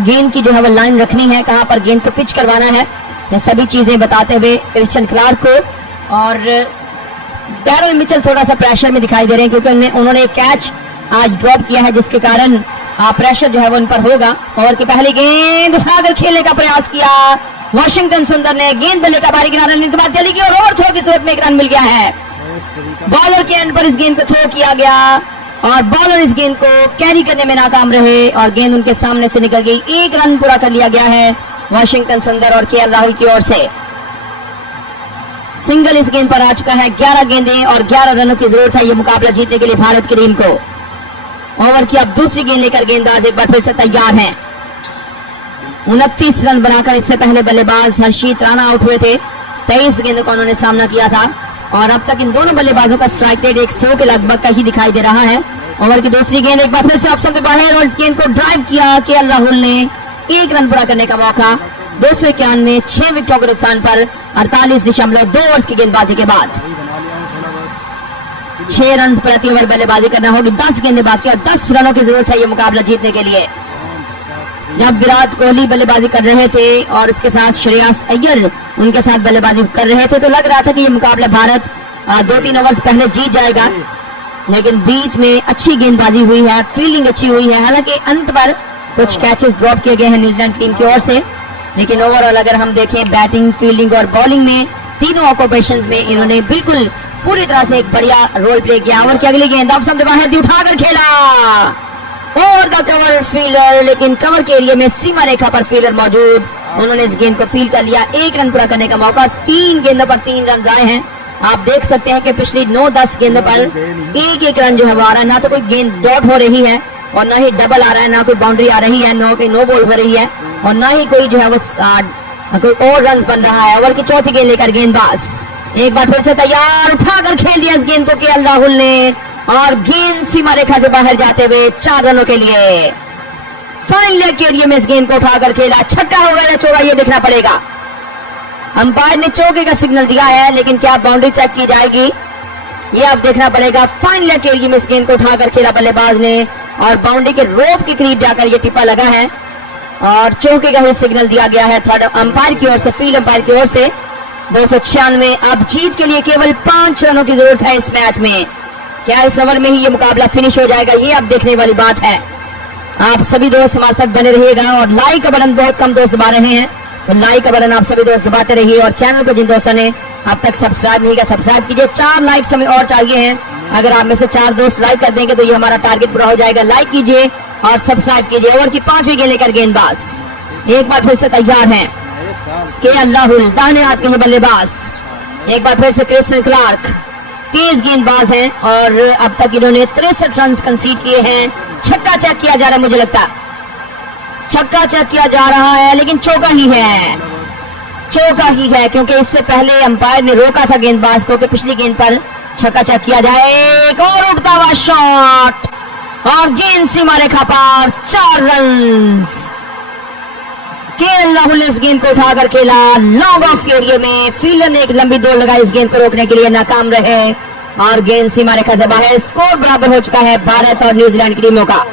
गेंद की जो है वो लाइन रखनी है, कहां पर गेंद को पिच करवाना है, ये सभी चीजें बताते हुए क्रिस्टन क्लार्क को। और डैरिल मिचेल थोड़ा सा प्रेशर में दिखाई दे रहे हैं क्योंकि उन्होंने कैच आज ड्रॉप किया है जिसके कारण प्रेशर जो है वो उन पर होगा। और की पहली गेंद उठाकर खेलने का प्रयास किया वाशिंगटन सुंदर ने। गेंद बल्ले का बाहरी किनारा लेने के बाद चली गई और ओवर थ्रो की सूरत में 1 रन मिल गया है। बॉलर के एंड पर इस गेंद को थ्रो किया गया और बॉलर इस गेंद को कैरी करने में नाकाम रहे और गेंद उनके सामने से निकल गई। 1 रन पूरा कर लिया गया है वाशिंगटन सुंदर और केएल राहुल की ओर से। सिंगल इस गेंद पर आ चुका है। 11 गेंदें और 11 रनों की जरूरत है ये मुकाबला जीतने के लिए भारत की टीम को। ओवर की अब दूसरी गेंद लेकर गेंदबाज एक बार फिर से तैयार हैं। 29 रन बनाकर इससे पहले बल्लेबाज हर्षित राणा आउट हुए थे। 23 गेंदों का उन्होंने सामना किया था और अब तक इन दोनों बल्लेबाजों का स्ट्राइक रेट 100 के लगभग का ही दिखाई दे रहा है। ओवर की दूसरी गेंद एक बार फिर से ऑप्शन के बाहर और इस गेंद को ड्राइव किया केएल राहुल ने। 1 रन पूरा करने का मौका। 291, 6 विकेटों के नुकसान पर 48.2 ओवर्स की गेंदबाजी के बाद 6 रन प्रति ओवर बल्लेबाजी करना होगी। 10 गेंदें बाकी और 10 रनों की जरूरत है ये मुकाबला जीतने के लिए। जब विराट कोहली बल्लेबाजी कर रहे थे और इसके साथ श्रेयस अय्यर उनके साथ बल्लेबाजी कर रहे थे तो लग रहा था कि ये मुकाबला भारत 2-3 ओवर्स पहले जीत जाएगा, लेकिन बीच में अच्छी गेंदबाजी हुई है, फील्डिंग अच्छी हुई है। हालांकि अंत पर कुछ कैचेस ड्रॉप किए गए हैं न्यूजीलैंड टीम की ओर से, लेकिन ओवरऑल अगर हम देखें बैटिंग, फील्डिंग और बॉलिंग में तीनों ऑक्यूपेशंस में इन्होंने बिल्कुल पूरी तरह से एक बढ़िया रोल प्ले किया। ओवर की अगली गेंद ऑफ स्टंप बाहर उठाकर खेला और द कवर फील्डर, लेकिन कवर के एरिया में सीमा रेखा पर फील्डर मौजूद, उन्होंने इस गेंद को फील्ड कर लिया। 1 रन पूरा करने का मौका। 3 गेंदों पर 3 रन आए हैं। आप देख सकते हैं कि पिछली 9-10 गेंदों पर 1-1 रन जो है वो आ रहा है। ना तो कोई गेंद डॉट हो रही है और ना ही डबल आ रहा है, ना कोई बाउंड्री आ रही है, ना कोई नो बॉल हो रही है और ना ही कोई जो है वो कोई और रन बन रहा है। ओवर की चौथी गेंद लेकर गेंदबाज एक बार फिर से तैयार, उठाकर खेल दिया इस गेंद को केएल राहुल ने और गेंद सीमा रेखा से बाहर जाते हुए 4 रनों के लिए। फाइन लेग के एरिया में इस गेंद को उठाकर खेला, छक्का हो गया चौका, ये देखना पड़ेगा। अंपायर ने चौके का सिग्नल दिया है, लेकिन क्या बाउंड्री चेक की जाएगी ये अब देखना पड़ेगा। फाइनल एरिया में इस गेंद को उठाकर खेला बल्लेबाज ने और बाउंड्री के रोप के करीब जाकर ये टिप्पा लगा है और चौके का ही सिग्नल दिया गया है थर्ड अंपायर की ओर से, फील्ड अंपायर की ओर से। 296। अब जीत के लिए केवल 5 रनों की जरूरत है इस मैच में। क्या इस ओवर में ही ये मुकाबला फिनिश हो जाएगा, ये अब देखने वाली बात है। आप सभी दोस्त हमारे साथ बने रहिएगा और लाइक का बटन बहुत कम दोस्त दबा रहे हैं, तो लाइक का बटन आप सभी दोस्त दबाते रहिए और चैनल को जिन दोस्तों ने अब तक सब्सक्राइब नहीं किया सब्सक्राइब कीजिए। 4 लाइक्स हमें और चाहिए हैं, अगर आप में से 4 दोस्त लाइक कर देंगे तो ये हमारा टारगेट पूरा हो जाएगा। लाइक कीजिए और सब्सक्राइब कीजिए। ओवर की 5वीं गेंद लेकर गेंदबाज एक बार फिर से तैयार हैं केएल राहुल, दाहिने हाथ के ये बल्लेबाज। एक बार फिर से क्रिस्टियन क्लार्क तेज गेंदबाज हैं और अब तक इन्होंने 63 रन कंसीड किए हैं। छक्का चेक किया जा रहा है, मुझे लगता छक्का चेक किया जा रहा है, लेकिन चौका ही है, चौका ही है, क्योंकि इससे पहले अंपायर ने रोका था गेंदबाज को कि पिछली गेंद पर छक्का चेक किया जाए। एक और उठता हुआ शॉट और गेंद सीमा रेखा पार, 4 रन। केएल राहुल ने इस गेंद को उठाकर खेला लॉन्ग ऑफ के एरिया में। फील्डर ने एक लंबी दौड़ लगाई इस गेंद को रोकने के लिए, नाकाम रहे और गेंद सीमा रेखा से बाहर। स्कोर बराबर हो चुका है भारत और न्यूजीलैंड की टीमों का।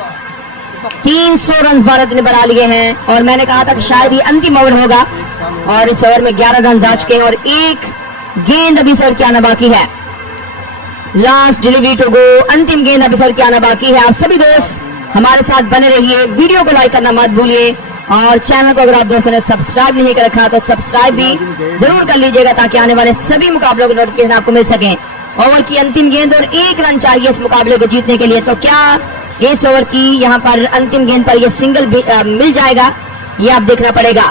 300 रन भारत ने बना लिए हैं और मैंने कहा था कि शायद ये अंतिम ओवर होगा और इस ओवर में 11 रन आ चुके हैं और एक गेंद अभी सर की आना बाकी है। लास्ट डिलीवरी टू गो, अंतिम गेंद अभी सर की आना बाकी है। आप सभी दोस्त हमारे साथ बने रहिए, वीडियो को लाइक करना मत भूलिए और चैनल को अगर आप दोस्तों ने सब्सक्राइब नहीं कर रखा तो सब्सक्राइब भी जरूर कर लीजिएगा ताकि आने वाले सभी मुकाबलों के नोटिफिकेशन आपको मिल सके। ओवर की अंतिम गेंद और 1 रन चाहिए इस मुकाबले को जीतने के लिए, तो क्या इस ओवर की यहाँ पर अंतिम गेंद पर ये सिंगल मिल जाएगा, ये आप देखना पड़ेगा।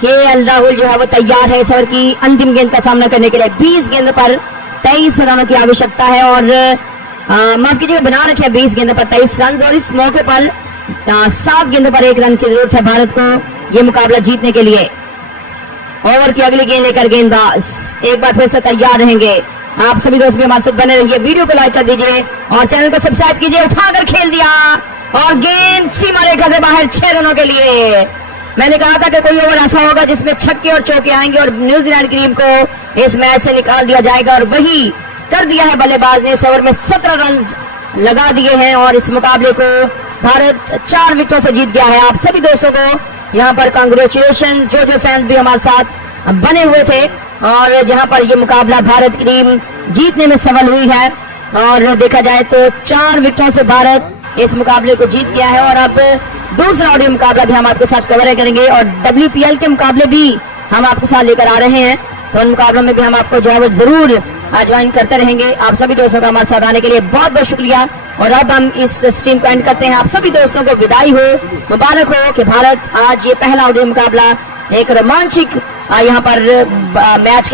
केएल राहुल जो है वो तैयार है इस ओवर की अंतिम गेंद का सामना करने के लिए। 20 गेंद पर 23 रनों की आवश्यकता है और माफ कीजिए बना रखे 20 गेंद पर 23 रन और इस मौके पर 7 गेंद पर 1 रन की जरूरत है भारत को ये मुकाबला जीतने के लिए। ओवर की अगली गेंद लेकर गेंदबाज एक बार फिर से तैयार रहेंगे। आप सभी दोस्त भी हमारे साथ बने रहिए, वीडियो को लाइक कर दीजिए और चैनल को सब्सक्राइब कीजिए। उठाकर खेल दिया और गेंद सीमा रेखा से बाहर 6 रनों के लिए। मैंने कहा था कि कोई ओवर ऐसा होगा जिसमें छक्के और चौके आएंगे और न्यूजीलैंड की टीम को इस मैच से निकाल दिया जाएगा और वही कर दिया है बल्लेबाज ने। इस ओवर में 17 रन लगा दिए हैं और इस मुकाबले को भारत 4 विकेटों से जीत गया है। आप सभी दोस्तों को यहाँ पर कांग्रेचुलेशन, जो फैंस भी हमारे साथ बने हुए थे और जहाँ पर ये मुकाबला भारत की टीम जीतने में सफल हुई है और देखा जाए तो 4 विकेटों से भारत इस मुकाबले को जीत गया है। और अब दूसरा ऑडियो मुकाबला भी हम आपके साथ कवर करेंगे और WPL के मुकाबले भी हम आपके साथ लेकर आ रहे हैं, तो उन मुकाबलों में भी हम आपको जो है वो जरूर ज्वाइन करते रहेंगे। आप सभी दोस्तों का हमारे साथ आने के लिए बहुत बहुत शुक्रिया और अब हम इस स्ट्रीम को एंड करते हैं। आप सभी दोस्तों को विदाई हो, मुबारक हो कि भारत आज ये पहला ऑडियो मुकाबला एक रोमांचक यहाँ पर मैच